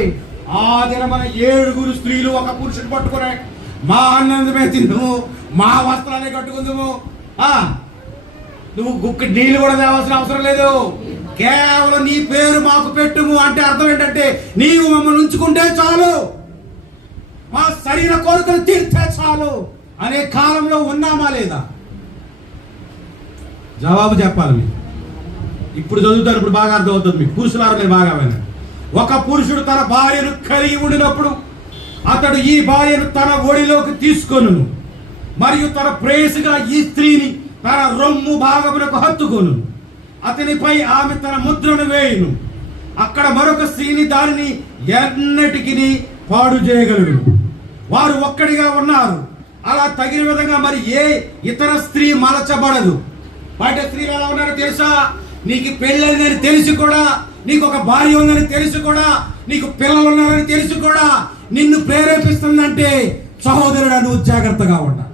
ఆ దినమన 7 స్త్రీలు ఒక పురుషుని పట్టుకునే మా ఆనందమే తిందుము, మా వస్త్రాన్ని కట్టుకుందుము. నువ్వు గుక్కి నీళ్ళు కూడా తేవాల్సిన అవసరం లేదు, కేవలం నీ పేరు మాకు పెట్టుము అంటే అర్థం ఏంటంటే నీవు మమ్మల్ని ఉంచుకుంటే చాలు, మా శరీర కోరికలు తీర్తే చాలు అనే కాలంలో ఉన్నామా లేదా? జవాబు చెప్పాలి మీరు. ఇప్పుడు చదువుతారు, ఇప్పుడు బాగా అర్థమవుతుంది మీకు. పురుషులారు మీరు బాగా వినండి. ఒక పురుషుడు తన భార్యను కలిగి ఉండినప్పుడు అతడు ఈ భార్యను తన ఒడిలోకి తీసుకొను, మరియు తన ప్రేయసిగా ఈ స్త్రీని తన రొమ్ము భాగమునకు హత్తుకొను. అతనిపై ఆమె తన ముద్రను వేయును. అక్కడ మరొక స్త్రీని దానిని ఎన్నటికి పాడు చేయగలడు. వారు ఒక్కడిగా ఉన్నారు. అలా తగిన విధంగా మరి ఏ ఇతర స్త్రీ మలచబడదు. బయట స్త్రీలు ఎలా ఉన్నారో తెలుసా? నీకు పెళ్ళైందని తెలిసి కూడా, నీకు ఒక భార్య ఉందని తెలిసి కూడా, నీకు పిల్లలు ఉన్నారని తెలిసి కూడా నిన్ను ప్రేరేపిస్తుందంటే సహోదరుడు నువ్వు జాగ్రత్తగా ఉండాలి.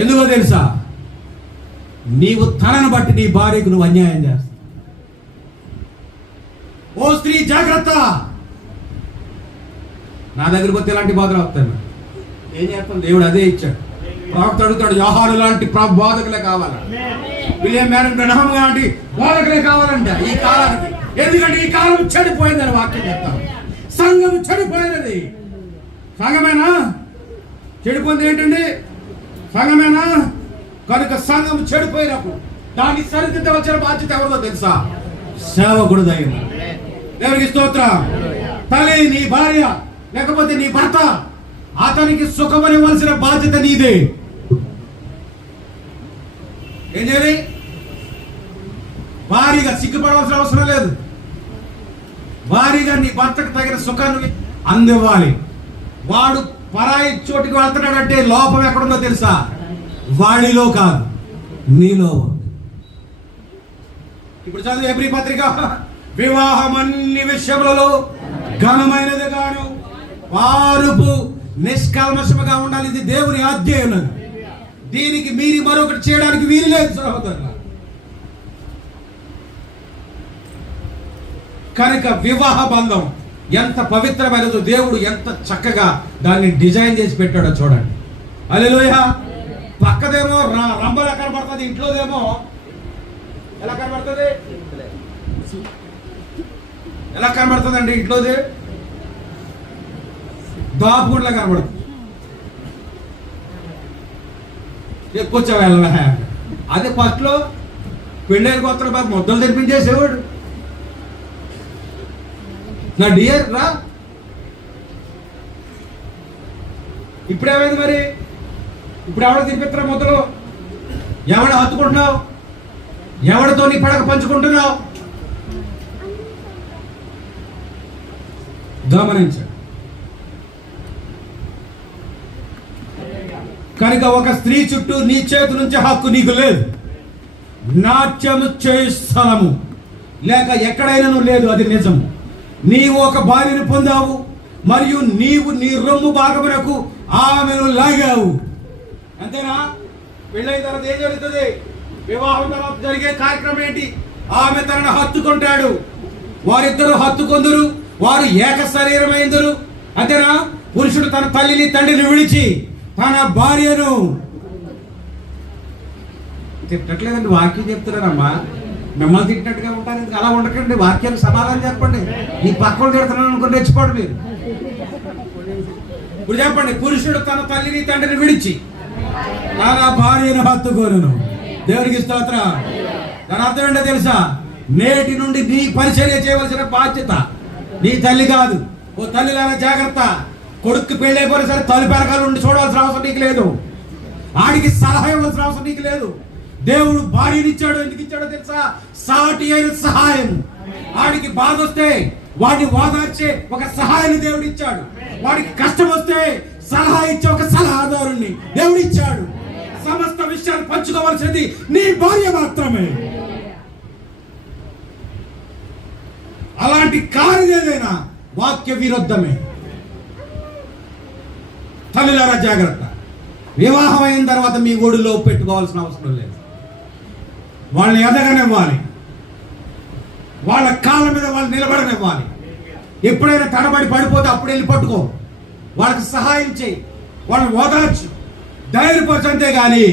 ఎందుకో తెలుసా? నీవు తనను బట్టి నీ భార్యకు నువ్వు అన్యాయం చేస్తావు. ఓ స్త్రీ జాగ్రత్త. నా దగ్గరికి వస్తే ఇలాంటి బాధలు వస్తాను. ఏం చేస్తాం? దేవుడు అదే ఇచ్చాడు. ప్రవక్త అడుగుతాడు, యోహాను లాంటి బోధకులే కావాలా, విలియం మ్యారన్ బ్రహ్మ లాంటి బోధకులే కావాలంట ఈ కాలానికి. ఎందుకంటే ఈ కాలం చెడిపోయిందని వాక్యం చెప్తాను. సంఘం చెడిపోయినది. సంఘమేనా చెడిపోయింది? ఏంటండి సంఘమేనా? కనుక సంఘం చెడిపోయినప్పుడు దాన్ని సరిదిద్దవలసిన బాధ్యత ఎవరిదో తెలుసా? సేవకుడు దైవం. దేవునికి స్తోత్రం. తల్లి నీ భార్య లేకపోతే నీ భర్త, అతనికి సుఖమనివ్వాల్సిన బాధ్యత నీదే. ఏం చేయాలి? భారీగా సిగ్గుపడవలసిన అవసరం లేదు. భారీగా నీ భర్తకు తగిన సుఖాన్ని అందివ్వాలి. వాడు పరాయి చోటికి వెళ్తున్నాడంటే లోపం ఎక్కడుందో తెలుసా? వాడిలో కాదు, నీలో. ఇప్పుడు చదువు హెబ్రీ పత్రిక. వివాహం అన్ని విషయములలో ఘనమైనది గాను పారుపు నిష్కల్మషముగా ఉండాలి. ఇది దేవుని ఆజ్ఞ. దీనికి మీరి మరొకటి చేయడానికి వీలు లేదు సహోదరుల. కనుక వివాహ బంధం ఎంత పవిత్రమైనదో దేవుడు ఎంత చక్కగా దాన్ని డిజైన్ చేసి పెట్టాడో చూడండి. హల్లెలూయా. పక్కదేమో రంబలా కనబడుతుంది, ఇంట్లోదేమో ఎలా కనబడుతుంది? ఎలా కనబడుతుంది అండి? ఇంట్లోదే దాపుగుండ్లా కనబడుతుంది. ఎక్కువ వెళ్ళ అదే ఫస్ట్లో పెళ్ళైన కొత్తలో బాబు ముద్దలు తెరిపించేసేవాడు. నా డియర్ రా. ఇప్పుడేమైంది మరి? ఇప్పుడు ఎవడ తినిపిస్తారా ముద్దలు? ఎవడ హత్తుకుంటున్నావు? ఎవడితో నీ పడక పంచుకుంటున్నావు? గమనించండి. కనుక ఒక స్త్రీ చుట్టూ నీ చేతి నుంచి హక్కు నీకు లేదు. నాట్యము చేయ స్థలము లేక ఎక్కడైనా లేదు, అది నిజం. నీవు ఒక భార్యను పొందావు మరియు నీవు నీ రొమ్ము భాగమునకు ఆమెను లాగావు. అంతేనా? పెళ్ళైన తర్వాత ఏం జరుగుతుంది? వివాహం తర్వాత జరిగే కార్యక్రమం ఏంటి? ఆమె తనను హత్తుకుంటాడు, వారిద్దరూ హత్తుకొందురు, వారు ఏక శరీరమైందురు. అంతేనా? పురుషుడు తన తల్లిని తండ్రిని విడిచి తన భార్యను తిట్టట్లేదండి, వాక్యం చెప్తున్నారమ్మా. మిమ్మల్ని తిట్టినట్టుగా ఉంటారు, అలా ఉండకండి. వాక్యానికి సమాధానం చెప్పండి. నీ పక్కన తిడుతున్నాను అనుకుని రెచ్చిపోడు మీరు. ఇప్పుడు చెప్పండి, పురుషుడు తన తల్లిని తండ్రిని విడిచి తన భార్యను హత్తుకోను. దేవునికి స్తోత్రం. దాని అర్థం ఏంటో తెలుసా? నేటి నుండి నీ పరిచర్య చేయవలసిన బాధ్యత నీ తల్లి కాదు. ఓ తల్లిలారా జాగ్రత్త. కొడుకు పెళ్ళైపోయిన సరే తలుపెరకాలు ఉండి చూడవలసిన అవసరం నీకు లేదు. ఆడికి సలహా ఇవ్వాల్సిన అవసరం నీకు లేదు. దేవుడు భార్యనిచ్చాడు. ఎందుకు ఇచ్చాడో తెలుసా? సాటి అయిన సహాయం. ఆడికి బాధ వస్తే వాడిని ఓదార్చే ఒక సహాయాన్ని దేవుడు ఇచ్చాడు. వాడికి కష్టం వస్తే సలహా ఇచ్చే ఒక సలహాదారుణ్ణి దేవుడు ఇచ్చాడు. సమస్త విషయాలు పంచుకోవాల్సింది నీ భార్య మాత్రమే. అలాంటి కానిదేదైనా వాక్య విరుద్ధమే. తల్లిలారా జాగ్రత్త. వివాహం అయిన తర్వాత మీ ఒడిలో పెట్టుకోవాల్సిన అవసరం లేదు. వాళ్ళని ఎదగనివ్వాలి, వాళ్ళ కాళ్ళ మీద వాళ్ళు నిలబడనివ్వాలి. ఎప్పుడైనా తడబడి పడిపోతే అప్పుడు వెళ్ళి పట్టుకో, వాళ్ళకి సహాయం చేయి, వాళ్ళని ఓదార్చు, ధైర్యపరచు. అంతే కానీ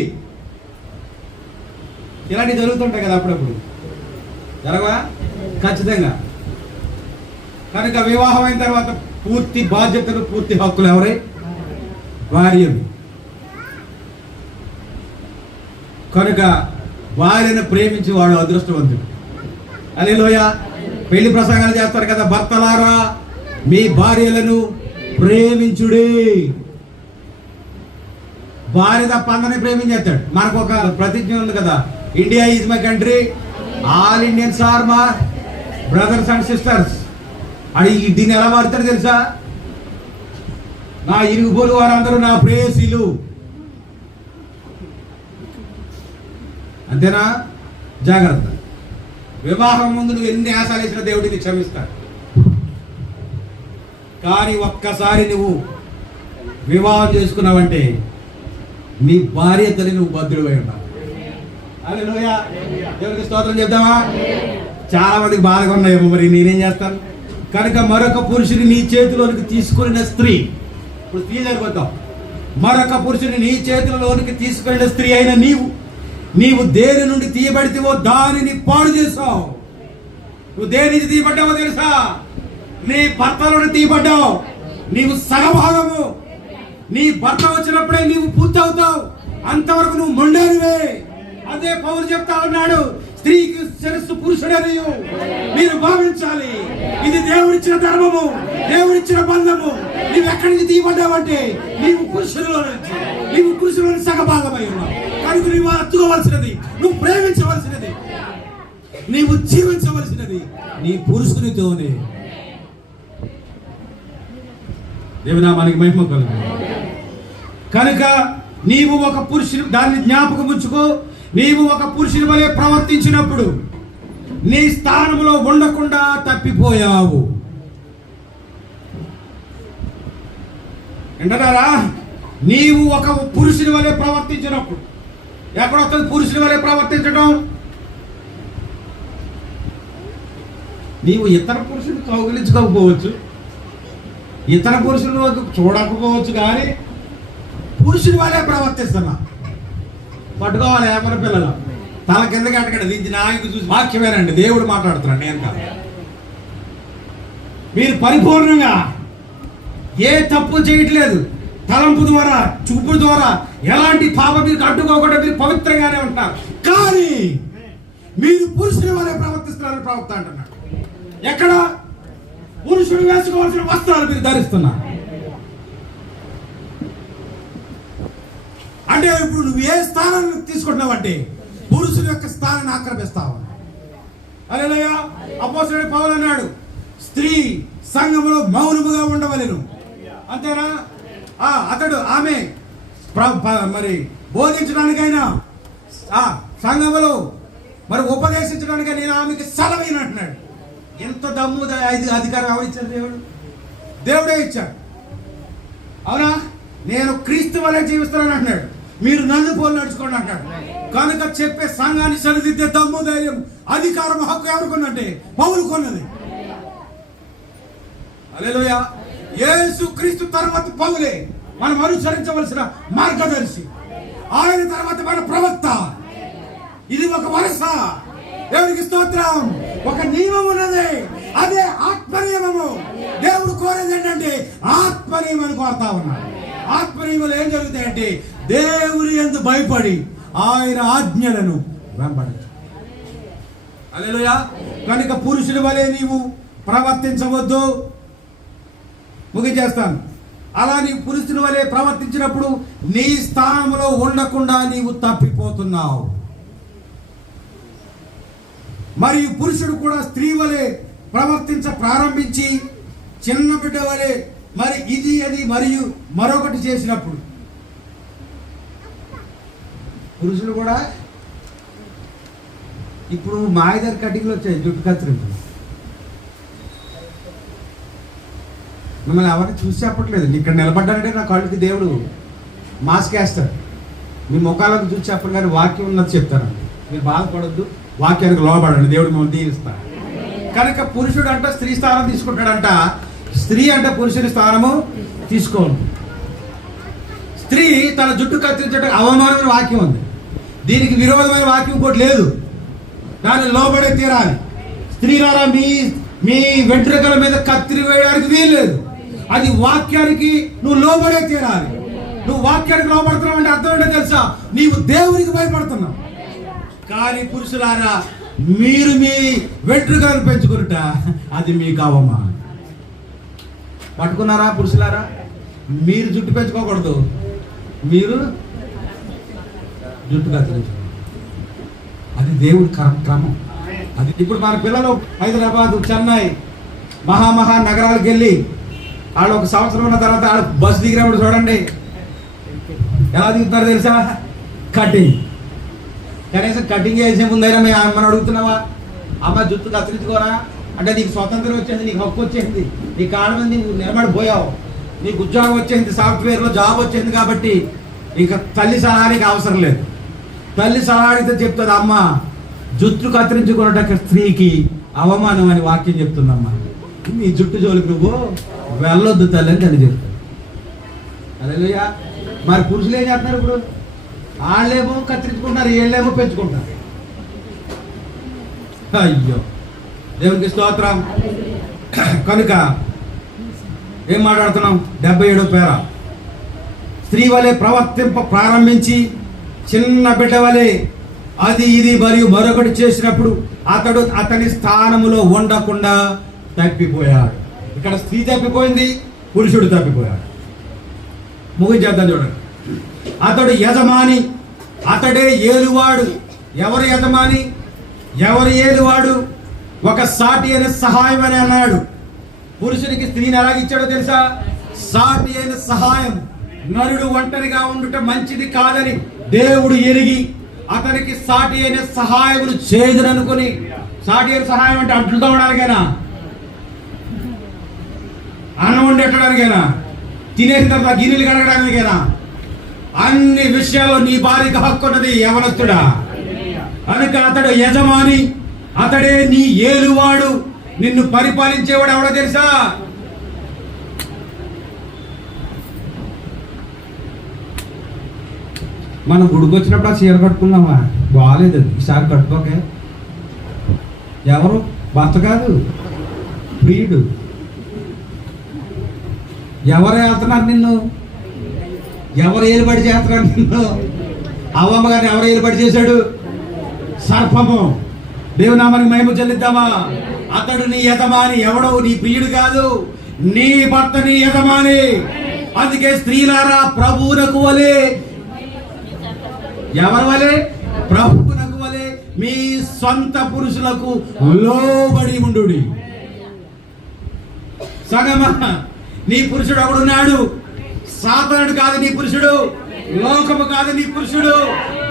ఇలాంటివి జరుగుతుంటాయి కదా అప్పుడప్పుడు, జరగవా? ఖచ్చితంగా. కనుక వివాహం అయిన తర్వాత పూర్తి బాధ్యతలు, పూర్తి హక్కులు ఎవరై? భార్యవి. కనుక భార్యను ప్రేమించి వాడు అదృష్టవంతుడు. హల్లెలూయా. పెళ్లి ప్రసంగాలు చేస్తారు కదా, భర్తలారా మీ భార్యలను ప్రేమించుడి. భార్య తప్ప అందరినీ ప్రేమించేస్తాడు. మనకు ఒక ప్రతిజ్ఞ ఉంది కదా, India is my country, all Indians are my brothers and sisters. అని దీన్ని ఎలా మారుతాడు తెలుసా? నా ఇరుగు పొరుగు వారందరూ నా ప్రేయసీలు. అంతేనా? జాగ్రత్త. వివాహం ముందు నువ్వు ఎన్ని ఆశలు వేసిన దేవుడిని క్షమిస్తాడు. కానీ ఒక్కసారి నువ్వు వివాహం చేసుకున్నావంటే నీ భార్యతని నువ్వు భద్రుడై ఉన్నావు. హల్లెలూయా. దేవునికి స్తోత్రం చెప్దామా? చాలా మందికి బాధగా ఉన్నాయేమో, మరి నేనేం చేస్తాను? కనుక మరొక పురుషుని నీ చేతిలోనికి తీసుకున్న స్త్రీ, ఇప్పుడు స్త్రీ సరిపోతాం, మరొక పురుషుని నీ చేతిలోనికి తీసుకున్న స్త్రీ అయిన నీవు దేని నుండి తీయబడితేవో దానిని పాడు చేసావు. నువ్వు దేని నుంచి తీయబడ్డావో తెలుసా? నీ భర్తలోని తీయబడ్డావు. నీవు సగభాగము. నీ భర్త వచ్చినప్పుడే నీవు పూర్తి అవుతావు. అంతవరకు నువ్వు మొండేనివే. అదే పౌలు చెప్తా ఉన్నాడు, స్త్రీకి శిరస్సు పురుషుడని మీరు భావించాలి. ఇది దేవుడిచ్చిన ధర్మము, దేవుడిచ్చిన బంధము. నీవు ఎక్కడి నుంచి తీయబడ్డావంటే నీవు పురుషులోని సగభాగమై ఉన్నావు. కనుక నీవు అత్తుకోవలసినది, నువ్వు ప్రేమించవలసినది, నీవు జీవించవలసినది నీ పురుషునితోనే. దేవునామానికి మహిమ కలుగు. కనుక నీవు ఒక పురుషుని, దాన్ని జ్ఞాపకం ఉంచుకో, నీవు ఒక పురుషుని వలె ప్రవర్తించినప్పుడు నీ స్థానంలో ఉండకుండా తప్పిపోయావు. వింటున్నారా? నీవు ఒక పురుషుని వలె ప్రవర్తించినప్పుడు, ఎక్కడొస్తుంది పురుషుని వలె ప్రవర్తించడం? నీవు ఇతర పురుషుని కౌగిలించుకోకపోవచ్చు, ఇతర పురుషులు చూడకపోవచ్చు, కానీ పురుషుని వలె ప్రవర్తిస్తున్నా. పట్టుకోవాలి ఏమన్నా పిల్లలు, తల కిందకి అడగండి. దీన్ని నాయకు చూసి వాక్యమేనండి, దేవుడు మాట్లాడుతున్నాడు, నేను కాదు. మీరు పరిపూర్ణంగా ఏ తప్పు చేయట్లేదు. తలంపు ద్వారా, చూపు ద్వారా ఎలాంటి పాపం మీకు అడ్డుకోకుండా మీరు పవిత్రంగానే ఉంటారు. కానీ మీరు పురుషుని వలె ప్రవర్తిస్తున్నారని ప్రవక్త అంటున్నాడు. ఎక్కడ? పురుషుడు వేసుకోవాల్సిన వస్త్రాలు మీరు ధరిస్తున్నారు. అంటే ఇప్పుడు నువ్వు ఏ స్థానాన్ని తీసుకుంటున్నావంటే పురుషుని యొక్క స్థానాన్ని ఆక్రమిస్తావు. హల్లెలూయా. అపోస్తలుడైన పౌలు అన్నాడు, స్త్రీ సంఘములో మౌనముగా ఉండవలెను. అంతేనా? అతడు ఆమె మరి బోధించడానికైనా సంఘములో మరి ఉపదేశించడానికైనా నేను ఆమెకి సెలవైన అంటున్నాడు. ఎంత దమ్ము అధికారం ఎవరిచ్చాడు? దేవుడే ఇచ్చాడు. అవునా? నేను క్రీస్తు వలె జీవిస్తున్నాను అంటున్నాడు. మీరు నన్ను పోలు నడుచుకోండి అంటాడు. కనుక చెప్పే సంఘాన్ని సరిదిద్దే దమ్ము, ధైర్యం, అధికారం, హక్కు ఎవరుకున్నట్టే పౌలు కొన్నది. హల్లెలూయా. యేసు క్రీస్తు తర్వాత పౌలే మనం అనుసరించవలసిన మార్గదర్శి. ఆయన తర్వాత మన ప్రవక్త. ఇది ఒక వరుస. దేవునికి స్తోత్రం. ఒక నియమం ఉన్నది, అదే ఆత్మ నియమము. దేవుడు కోరేది ఏంటంటే ఆత్మ నియమాన్ని కోరుతా ఉన్నాడు. ఆత్మ నియమాలు ఏం జరుగుతాయంటే దేవుని యందు భయపడి ఆయన ఆజ్ఞలను వెంబడించు. హల్లెలూయా. కనుక పురుషుని వలె నీవు ప్రవర్తించవద్దు. ముగించేస్తాను. అలా నీవు పురుషుని వలె ప్రవర్తించినప్పుడు నీ స్థానంలో ఉండకుండా నీవు తప్పిపోతున్నావు. మరియు పురుషుడు కూడా స్త్రీ వలె ప్రవర్తించ ప్రారంభించి చిన్న బిడ్డ వలె మరి ఇది అది మరియు మరొకటి చేసినప్పుడు పురుషులు కూడా ఇప్పుడు మాయదారి కటింగ్లు వచ్చాయి, జుట్టు కత్తిరింపు. మిమ్మల్ని ఎవరిని చూసి చెప్పట్లేదు. ఇక్కడ నిలబడ్డానంటే నా కళ్ళకి దేవుడు మాస్క్ వేస్తాడు. మీ ముఖాలకు చూసి చెప్పండి, కానీ వాక్యం ఉన్నది చెప్తానండి. మీరు బాధపడద్దు, వాక్యానికి లోబడండి, దేవుడు మిమ్మల్ని దీవిస్తాడు. కనుక పురుషుడు అంటే స్త్రీ స్థానం తీసుకుంటాడంట, స్త్రీ అంటే పురుషుని స్థానము తీసుకోండి. స్త్రీ తన జుట్టు కత్తిరించడం అవమానమైన వాక్యం ఉంది, దీనికి విరోధమైన వాక్యం ఇంకోటి లేదు. దాన్ని లోబడే తీరాలి. స్త్రీలారా మీ వెంట్రుకల మీద కత్తిరి వేయడానికి వీల్లేదు. అది వాక్యానికి నువ్వు లోబడే తీరాలి. నువ్వు వాక్యానికి లోబడుతున్నావు అంటే అర్థం ఏంటో తెలుసా? నీవు దేవునికి భయపడుతున్నావు. కానీ పురుషులారా, మీరు మీ వెంట్రుకలను పెంచుకుంట అది మీకు అవమానం. పట్టుకున్నారా పురుషులారా? మీరు జుట్టు పెంచుకోకూడదు, మీరు జుట్టు కత్తిరించు. అది దేవుడి క్రమం. అది ఇప్పుడు మన పిల్లలు హైదరాబాద్, చెన్నై మహా నగరాలకు వెళ్ళి వాళ్ళు ఒక సంవత్సరం ఉన్న తర్వాత వాళ్ళు బస్సు దిగినప్పుడు చూడండి ఎలా దిగుతున్నారు తెలుసా? కటింగ్. కనీసం కటింగ్ చేసే ముందైనా మీ అమ్మని అడుగుతున్నావా, అమ్మ జుట్టు కత్తిరించుకోరా అంటే? నీకు స్వతంత్రం వచ్చింది, నీకు హక్కు వచ్చింది, నీ కాళ్ళ మీద నువ్వు నిలబడిపోయావు, నీకు ఉద్యోగం వచ్చింది, సాఫ్ట్వేర్లో జాబ్ వచ్చింది, కాబట్టి ఇంకా తల్లి సలహా నీకు అవసరం లేదు. తల్లి సలహా అడిగితే చెప్తుంది, అమ్మ జుట్టు కత్తిరించుకున్నట్టు స్త్రీకి అవమానం అని వాక్యం చెప్తుందమ్మా. నీ జుట్టు జోలికి నువ్వు వెళ్ళొద్దు తల్లి అని తల్లి చెప్తాను. హల్లెలూయా. మరి పురుషులు ఏం చేస్తున్నారు ఇప్పుడు? వాళ్ళేమో కత్తిరించుకుంటున్నారు, వీళ్ళేమో పెంచుకుంటారు. అయ్యో దేవునికి స్తోత్రం. కనుక ఏం మాట్లాడుతున్నాం? 77వ పేర. స్త్రీ వలె ప్రవర్తింప ప్రారంభించి చిన్న బిడ్డ వలె అది ఇది మరియు మరొకటి చేసినప్పుడు అతడు అతని స్థానములో ఉండకుండా తప్పిపోయాడు. ఇక్కడ స్త్రీ తప్పిపోయింది, పురుషుడు తప్పిపోయాడు. ముగించేద్దాం చూడండి. అతడు యజమాని, అతడే ఏలువాడు. ఎవరు యజమాని, ఎవరు ఏలువాడు? ఒక సాటి అయిన సహాయం అని అన్నాడు. పురుషునికి స్త్రీని ఎలాగిచ్చాడో తెలుసా? సాటి అయిన సహాయం. నరుడు ఒంటరిగా ఉండుట మంచిది కాదని దేవుడు ఎరిగి అతనికి సాటి అయిన సహాయమును చేదుననుకొని. సాటి అయిన సహాయం అంటే అంట్లు తోమడానికైనా, అన్నం వండేటడానికైనా, తినేసిన తర్వాత గిన్నెలు కడగడానికైనా, అన్ని విషయాల్లో నీ భార్యకు హక్కు ఉన్నది యవనస్తుడా. కనుక అతడు యజమాని, అతడే నీ ఏలువాడు. నిన్ను పరిపాలించేవాడు ఎవడో తెలుసా? మనం గుడికి వచ్చినప్పుడు ఆ చీర కట్టుకున్నామా, బాగాలేదు, ఈసారి కట్టుకోకే. ఎవరు? భర్త కాదు, ప్రియుడు. ఎవరు వెళ్తున్నారు నిన్ను? ఎవరు ఏలుబడి చేస్తున్నారు నిన్ను? అవ్వమ్మ గారిని ఎవరు ఏలుబడి చేశాడు? సర్పము. దేవునామానికి మహిమ చెల్లిద్దామా? అతడు నీ యజమాని. ఎవడో నీ ప్రియుడు కాదు, నీ భర్త నీ యజమాని. అందుకే స్త్రీలారా ప్రభువునకు వలె, ఎవరి వలె? ప్రభువునకు వలె మీ సొంత పురుషులకు లోబడి ఉండుడి. సగమా నీ పురుషుడు ఒకడున్నాడు. సాతానుడు కాదు నీ పురుషుడు, లోకము కాదు నీ పురుషుడు,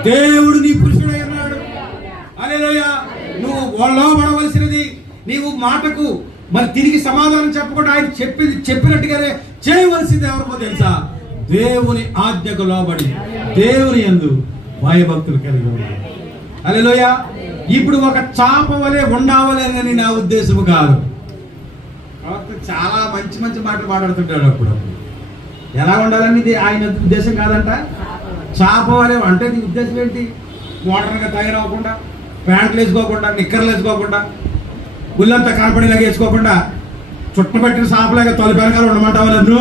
దేవుడు నీ పురుషుడు అన్నాడు. హల్లెలూయా. నువ్వు లోబడవలసినది, నీవు మాటకు మరి తిరిగి సమాధానం చెప్పకుండా ఆయన చెప్పినట్టుగానే చేయవలసింది ఎవరికో తెలుసా? దేవుని ఆజ్ఞకు లోబడి దేవుని యందు భయభక్తులు కలిగి ఉండాలి. హల్లెలూయా. ఇప్పుడు ఒక చాప వలె ఉండవలేనని నా ఉద్దేశము కాదు. చాలా మంచి మంచి మాటలు మాట్లాడుతుంటాడు. అప్పుడు ఎలా ఉండాలని ఇది ఆయన ఉద్దేశం కాదంట. చాప వలె అంటే నీ ఉద్దేశం ఏంటి? మోడర్న్గా తయారవ్వకుండా, ప్యాంట్లు వేసుకోకుండా, నిక్కర్లు వేసుకోకుండా, గుళ్ళంతా కనపడేలాగా వేసుకోకుండా, చుట్టబెట్టిన సాపలాగా తొలి వెనకాల ఉండమంటావా నన్ను?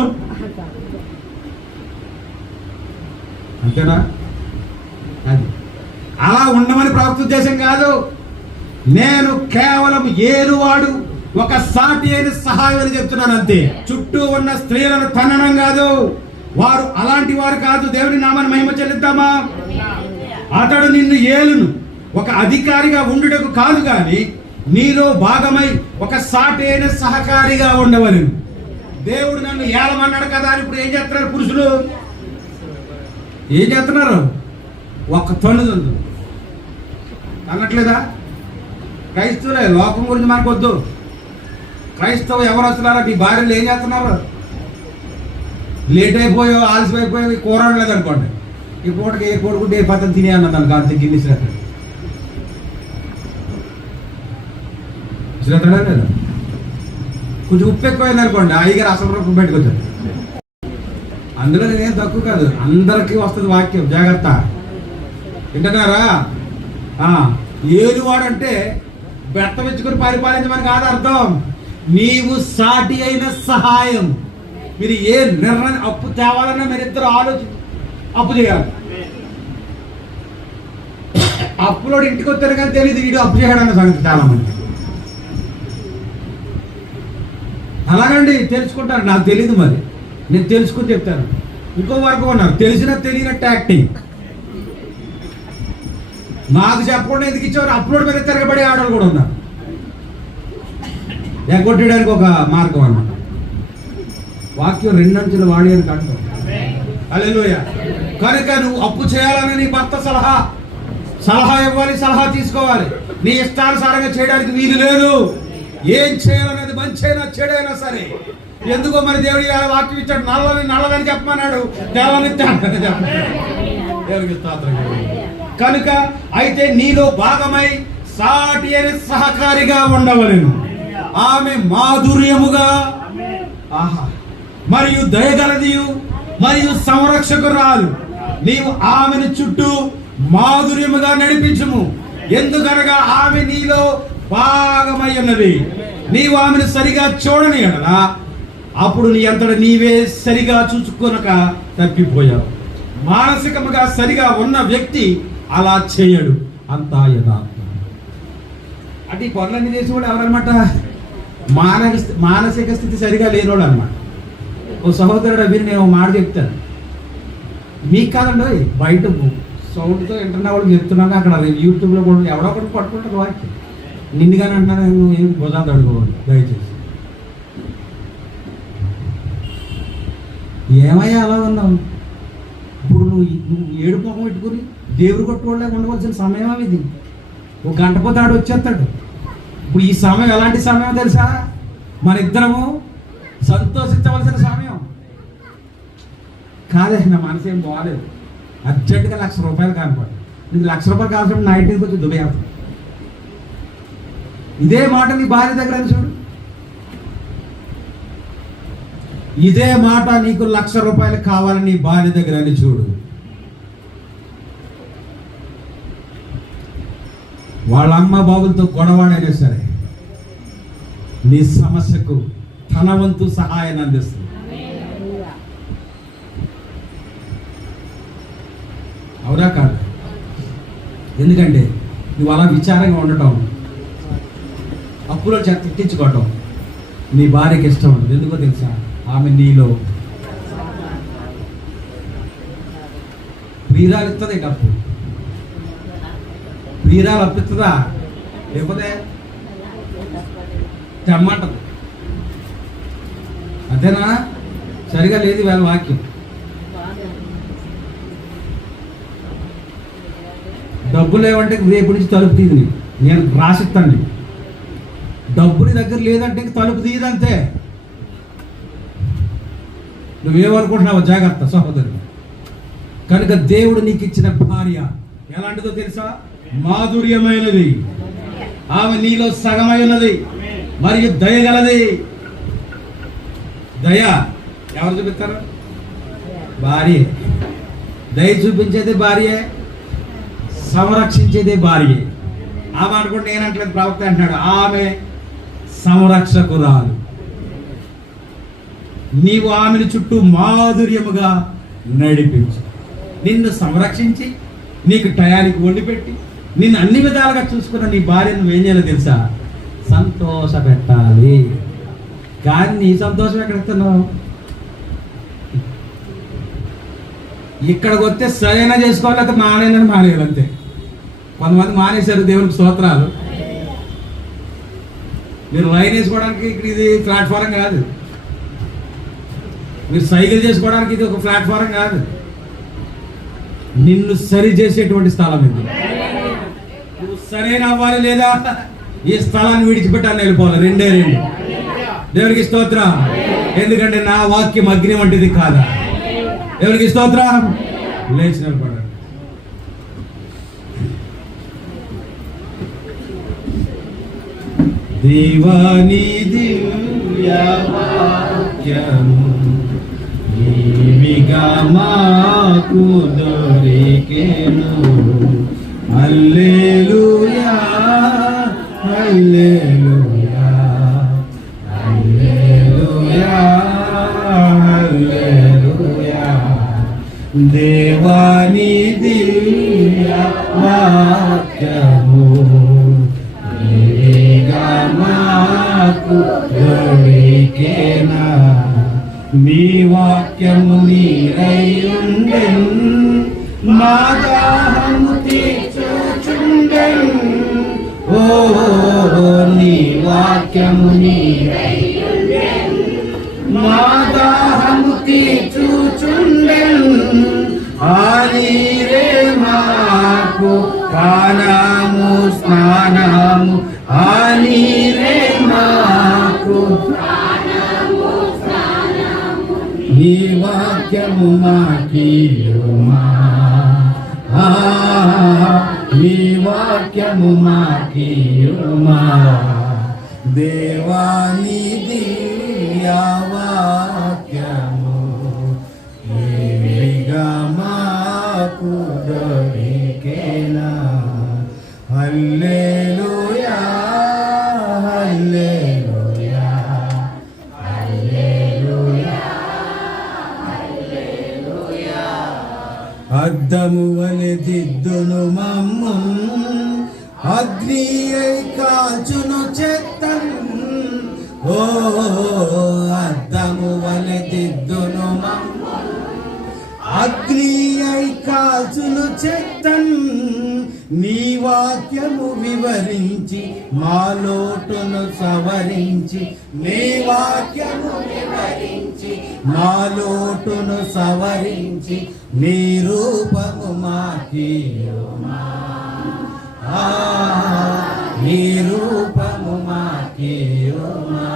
అంతేనా? అది అలా ఉండమని ప్రభుత్వ ఉద్దేశం కాదు. నేను కేవలం ఏలువాడు, ఒక సాటి అయిన సహాయం అని చెప్తున్నాను అంతే. చుట్టూ ఉన్న స్త్రీలను తన్నడం కాదు, వారు అలాంటి వారు కాదు. దేవుని నామాన్ని మహిమ చెల్లిద్దామా? అతడు నిన్ను ఏలును, ఒక అధికారిగా ఉండుటకు కాదు, కానీ నీలో భాగమై ఒక సాటి అయిన సహకారిగా ఉండవలెను. దేవుడు నన్ను ఏలమన్నాడు కదా అని ఇప్పుడు ఏం చేస్తున్నారు పురుషులు? ఏం చేస్తున్నారు? ఒక్క తొండు అనట్లేదా? క్రైస్తవులే, లోకం గురించి మనకు వద్దు. క్రైస్తవ ఎవరు వస్తున్నారో మీ భార్యలు ఏం చేస్తున్నారు? లేట్ అయిపోయో ఆలస్యమైపోయో కూర లేదనుకోండి, ఈ పూటకి ఏ కొడుకుంటే ఏ పద్ధతి తినే అన్నది అనుకో, అంతే గిన్నెసినట్టు లేదా. కొంచెం ఉప్పు ఎక్కువైంది అనుకోండి, అయ్యగారు అసలు రూపం బయటకు వచ్చారు. అందులో నేనేం తక్కువ కాదు, అందరికీ వస్తుంది వాక్యం, జాగ్రత్త. వింటున్నారా? ఏలువాడంటే బెత్త వెచ్చుకొని పరిపాలించమని కాదు అర్థం. నీవు సాటి అయిన సహాయం. మీరు ఏ నిర్ణయం అప్పు తేవాలన్నా మీరిద్దరు అప్పు చేయాలి. అప్పులో ఇంటికి వచ్చారు కానీ తెలియదు వీడు అప్పు చేయడన్న సంగతి చాలా మంది. అలాగండి తెలుసుకుంటారు. నాకు తెలియదు, మరి నేను తెలుసుకుని చెప్తాను. ఇంకో వర్గం ఉన్నారు తెలిసినా తెలియనట్టు యాక్టింగ్. నాకు చెప్పకుండా ఎందుకు ఇచ్చేవారు? అప్లోడ్ మీద తిరగబడి ఆడవాళ్ళు కూడా ఉన్నారు. ఎగ్గొట్టడానికి ఒక మార్గం అన్నమాట. వాక్యం రెండంచులు వాడి అని కంటాం. హల్లెలూయా. కనుక నువ్వు అప్పు చేయాలని నీ భర్త సలహా ఇవ్వాలి, సలహా తీసుకోవాలి. నీ ఇష్టానుసారంగా చేయడానికి వీలు లేదు. ఏం చేయాలనేది మంచైనా చెడైనా సరే. ఎందుకో మరి దేవుడి వాక్యం ఇచ్చాడు, నల్లదని చెప్పమన్నాడు, తెల్లని దేవుడికి స్తోత్రం. కనుక అయితే నీలో భాగమై సాటి అని సహకారిగా ఉండవలెను. ఆమె మాధుర్యముగా మరియు దయగలదియు మరియు సంరక్షకురాలు. నీవు ఆమెను చుట్టూ మాధుర్యముగా నడిపించుము. ఎందుకనగా ఆమె నీలో భాగమై ఉన్నది. నీవు ఆమెను సరిగా చూడని ఎడలా అప్పుడు నీ అంతట నీవే సరిగా చూసుకొనక తప్పిపోయావు. మానసికముగా సరిగా ఉన్న వ్యక్తి అలా చేయడు. అంతా యథార్థం. అంటే ఈ పనులన్నీ చేసి కూడా ఎవరన్నమాట? మానసిక స్థితి సరిగా లేనోడు అనమాట. ఓ సహోదరుడు అవి నేను మాట చెప్తాను మీకు కాదండి, బయట సౌండ్తో ఇంటర్నెట్ వాళ్ళకి చెప్తున్నాను. అక్కడ యూట్యూబ్లో కూడా ఎవడో ఒకటి పట్టుకుంటారు వాక్యం. నిండుగానే అంటున్నాను, నువ్వు ఏం భుజాలు అడుకోవాలి దయచేసి. ఏమయ్యా అలా ఉన్నావు? ఇప్పుడు నువ్వు ఏడుపు ముఖం పెట్టుకుని దేవుడు కొట్టుకోవడానికి ఉండవలసిన సమయం ఇది. ఒక గంట పోతే ఆడు వచ్చేస్తాడు. ఇప్పుడు ఈ సమయం ఎలాంటి సమయం తెలుసా? మన ఇద్దరము సంతోషించవలసిన సమయం కాదే. నా మనసు ఏం బాగాలేదు, అర్జెంటుగా ₹1,00,000 కనపడు. నీకు ₹1,00,000 కావాల్సిన నా ఇంటికి వచ్చి దుబాయ్. ఇదే మాట నీ భార్య దగ్గర చూడు. ఇదే మాట నీకు ₹1,00,000 కావాలని నీ భార్య దగ్గర అని చూడు. వాళ్ళ అమ్మ బాబులతో గొడవాడైనా సరే నీ సమస్యకు తన వంతు సహాయాన్ని అందిస్తుంది. అవునా కాదు? ఎందుకంటే నువ్వు అలా విచారంగా ఉండటం, అప్పులో తిట్టించుకోవటం నీ భార్యకి ఇష్టం ఉండదు. ఎందుకో తెలుసా? ఆమె నీలో ప్రియురాలు ఇస్తుంది. అప్పు ప్రియురాలు అప్పిస్తుందా? లేకపోతే తెమ్మంటది. అంతేనా? సరిగా లేదు వేళ వాక్యం. డబ్బులు లేవంటే రేపు నుంచి తలుపు తీయదు. నేను రాసిస్తాను. డబ్బుని దగ్గర లేదంటే తలుపు తీయదంతే. నువ్వేమనుకుంటున్నావు? జాగ్రత్త సహోదరు. కనుక దేవుడు నీకు ఇచ్చిన భార్య ఎలాంటిదో తెలుసా? మాధుర్యమైనది. ఆమె నీలో సగమై ఉన్నది మరియు దయగలది. దయ ఎవరు చూపిస్తారు? భార్య. దయ చూపించేది భార్యే, సంరక్షించేదే భార్యే. ఆమె అనుకుంటే నేనంటలేదు, ప్రవక్త అంటున్నాడు ఆమె సంరక్షకురాలు. నీవు ఆమెను చుట్టూ మాధుర్యముగా నడిపించు. నిన్ను సంరక్షించి నీకు టయానికి వండి పెట్టి నిన్ను అన్ని విధాలుగా చూసుకున్న నీ భార్యను నువ్వేం చేయాలో తెలుసా? సంతోష పెట్టాలి. కానీ నీ సంతోషం ఎక్కడెత్తున్నావు? ఇక్కడికి వస్తే సరైన చేసుకోవాలి, లేకపోతే మానేయాలి అంతే. కొంతమంది మానేశారు, దేవునికి స్తోత్రాలు. మీరు లైన్ వేసుకోవడానికి ఇక్కడ ఇది ప్లాట్ఫారం కాదు, మీరు సైకిల్ చేసుకోవడానికి ఇది ఒక ప్లాట్ఫారం కాదు, నిన్ను సరి చేసేటువంటి స్థలం ఇది. నువ్వు సరైన అవ్వాలి లేదా ఈ స్థలాన్ని విడిచిపెట్టాలని వెళ్ళిపోవాలి, రెండే రెండు. దేవునికి స్తోత్రం. ఎందుకంటే నా వాక్యం అగ్ని వంటిది కాదా. దేవునికి స్తోత్రం. లేచి నిలబడండి. దేవాని దివ్య వాక్యము నీవిగా మాకు దొరికెను. హల్లెలూయా హల్లెలూయా హల్లెలూయా హల్లెలూయా. దేవాని దివ్య వాక్యము నీవిగా మాకు దొరికెనా. మీ వాక్యము నీరయ్యుండెన్, మా దాహము తీర్చుచుండెన్. ఓ నీ వాక్యము నీరయ్యుండెన్, మా దాహము తీర్చుచుండెన్. ఆ నీరే మాకు పానము స్నానము, ఆ నీరే మాకు నీ వాక్యము మాకీయుమా, నీ వాక్యము మాకీయుమా. దేవాని దివ్య వాక్యము నీవిగా మాకు దొరికెనా. హల్లెలూయా హల్లెలూయా హల్లెలూయా. అద్దము వలె దిద్దును మమ్ము, అగ్ని అయి కాల్చును చెత్తను. ఓ అద్దము వలె దిద్దును మమ్ము, అగ్ని అయి కాల్చును చెత్తను. నీ వాక్యము వివరించి మా లోటును సవరించి, నీ వాక్యము వివరించి మా లోటును సవరించి. నీ రూపము మాకీయుమా, నీ రూపము మాకీయుమా.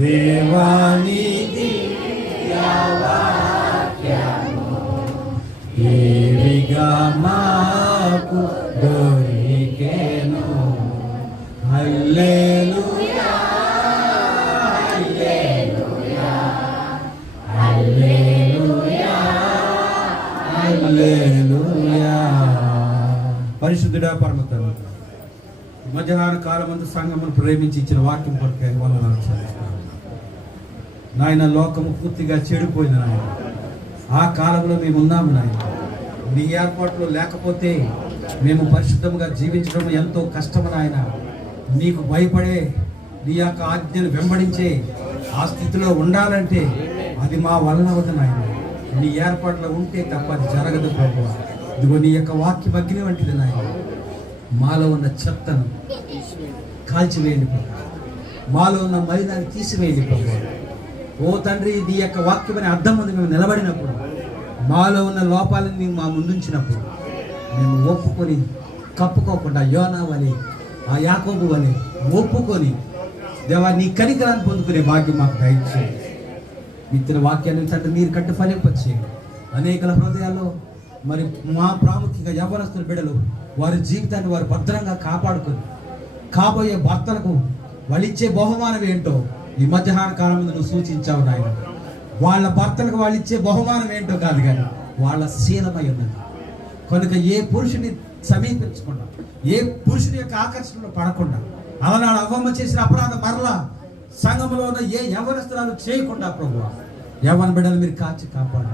దేవాని దివ్య వాక్యము నీవిగా మాకు దొరికెను. హల్లెలూయా హల్లెలూయా హల్లెలూయా హల్లెలూయా. పరిశుద్ధుడా పరమ తండ్రి, మధ్యాహ్న కాలమందు సంఘమును ప్రేమించి ఇచ్చిన వాక్యం కొరకే వందనాలు చెల్లిస్తున్నాను నాయన. లోకము పూర్తిగా చెడిపోయింది నాయన. ఆ కాలంలో మేము ఉన్నాము నాయన. నీ ఏర్పాట్లు లేకపోతే మేము పరిశుద్ధంగా జీవించడం ఎంతో కష్టము నాయన. నీకు భయపడే, నీ యొక్క ఆజ్ఞను వెంబడించే ఆ స్థితిలో ఉండాలంటే అది మా వలన అవుతుంది నాయన. నీ ఏర్పాట్లో ఉంటే తప్ప అది జరగదు ప్రభువా. ఇదిగో నీ యొక్క వాక్యం అగ్ని వంటిది నాయన. మాలో ఉన్న చెత్తను కాల్చివేయండి ప్రభువా, మాలో ఉన్న మలినాన్ని తీసివేయండి ప్రభువా. ఓ తండ్రి, నీ యొక్క వాక్యం అనే అర్థం ముందు మేము నిలబడినప్పుడు, మాలో ఉన్న లోపాలను నీవు మా ముందుంచినప్పుడు మేము ఒప్పుకొని కప్పుకోకుండా యోనా వలె, ఆ యాకోబు వలె ఒప్పుకొని దేవా నీ కనికరాన్ని పొందుకునే భాగ్యం మాకు దయచేయండి. ఇచ్చిన వాక్యాన్ని తండ్రి మీరు కట్టి ఫలింపచేయండి. అనేకల హృదయాల్లో మరి మా ప్రాముఖ్యంగా యవ్వనస్తుల బిడ్డలు వారి జీవితాన్ని వారు భద్రంగా కాపాడుకొని కాబోయే భర్తలకు వాళ్ళిచ్చే బహుమానం ఏంటో ఈ మధ్యాహ్న కాలం ముందు నువ్వు సూచించావు నాయన. వాళ్ళ భర్తలకు వాళ్ళు ఇచ్చే బహుమానం ఏంటో కాదు కానీ వాళ్ళ శీలమై ఉన్నది కనుక ఏ పురుషుని సమీపించకుండా, ఏ పురుషుని యొక్క ఆకర్షణలో పడకుండా, అలనాడు అవ్వమ్మ చేసిన అపరాధం మరలా సంఘంలో ఉన్న ఏ యవ్వనస్తురాలు చేయకుండా ప్రభువా యవ్వన బిడ్డలు మీరు కాచి కాపాడు.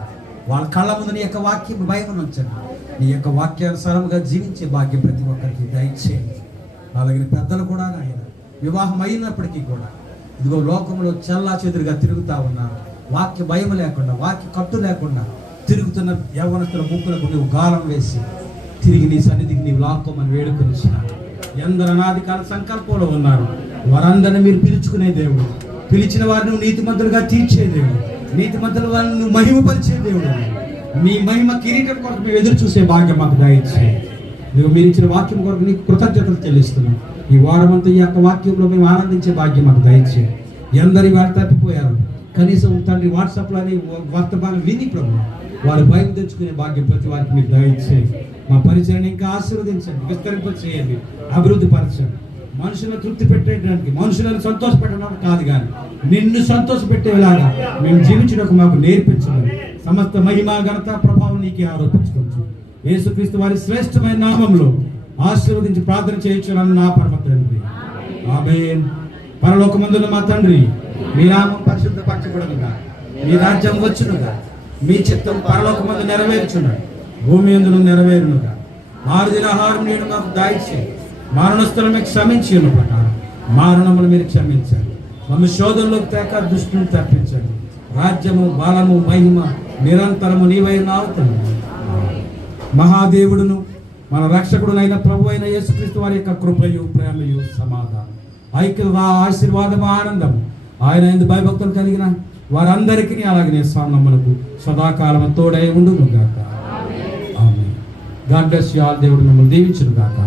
వాళ్ళ కళ్ళ ముందు నీ యొక్క వాక్యం భయం ఉంచండి. నీ యొక్క వాక్యానుసారంగా జీవించే భాగ్యం ప్రతి ఒక్కరికి దయచేయండి. అలాగే పెద్దలు కూడా నాయన వివాహం అయినప్పటికీ కూడా ఇదిగో లోకంలో చల్లా చెదురుగా తిరుగుతా ఉన్నారు. వాక్య భయం లేకుండా, వాక్య కట్టు లేకుండా తిరుగుతున్న యవ్వనస్తుల ముక్కులకు నువ్వు గాలం వేసి తిరిగి నీ సన్నిధికి నీవు లాక్కోమని వేడుకొనిచ్చినావు. ఎందరు అనాదికాల సంకల్పంలో ఉన్నారు వారందరిని మీరు పిలుచుకునే దేవుడు, పిలిచిన వారిని నీతిమంతులుగా తీర్చే దేవుడు, నీతిమంతుల వారిని నువ్వు మహిమపరిచే దేవుడు. మీ మహిమ కిరీటం కొరకు మేము ఎదురు చూసే భాగ్యం మాకు దయచేయండి. మీరు ఇచ్చిన వాక్యం కొరకు నీకు కృతజ్ఞతలు చెల్లిస్తున్నాం. ఈ వారమంతా ఈ యొక్క వాక్యంలో మేము ఆనందించే భాగ్యం మాకు దయచేయండి. ఎందరి వారు తప్పిపోయారు, కనీసం తండ్రి వాట్సాప్లోని వర్తమానం విని ప్రభు వారు భయం తెచ్చుకునే భాగ్యం ప్రతి వారికి మీరు దయచేయండి. మా పరిచయం ఇంకా ఆశీర్వదించండి, విస్తరింప చేయండి, అభివృద్ధి పరచండి. మనుషులను తృప్తి పెట్టేయడానికి, మనుషులను సంతోష పెట్టడానికి కాదు, కానీ నిన్ను సంతోష పెట్టేలాగా మేము జీవించడానికి మాకు నేర్పించడం. సమస్త మహిమ ఘనత ప్రభావం నీకే ఆరోపించుకోవచ్చు. యేసుక్రీస్తు వారి శ్రేష్టమైన నామంలో ఆశీర్వదించి ప్రార్థన చేయించున్నాను నా పరమ తండ్రి, ఆమేన్. పరలోకమందున్న మా తండ్రి, మీ నామం పరిశుద్ధపరచబడునుగా, మీ రాజ్యం వచ్చునుగా, మీ చిత్తం పరలోకమందు నెరవేర్చును, భూమి యందును నెరవేరునుగా. మారుదిన ఆహారం నేడు మాకు దయచేయండి, మరణస్థులను క్షమించి ఉన్న ప్రకారం మారణములు మీరు క్షమించండి. మమ్మల్ని శోధనలోకి తేక దుష్టుని తప్పించండి. రాజ్యము, బలము, మహిమ నిరంతరము నీవైన అవుతుంది. మహాదేవుడును మన రక్షకుడునైన ప్రభు అయిన యేసుక్రీస్తు వారి యొక్క కృపయు, ప్రేమయు, సమాధానం, ఐక్యత, ఆశీర్వాదము, ఆనందము ఆయన యందు భయభక్తులు కలిగిన వారందరికీ అలాగనే సామములకు సదాకాలం తోడై ఉండును గాక. ఆమేన్. God bless you all. దేవుడు మిమ్మల్ని దీవించును గాక.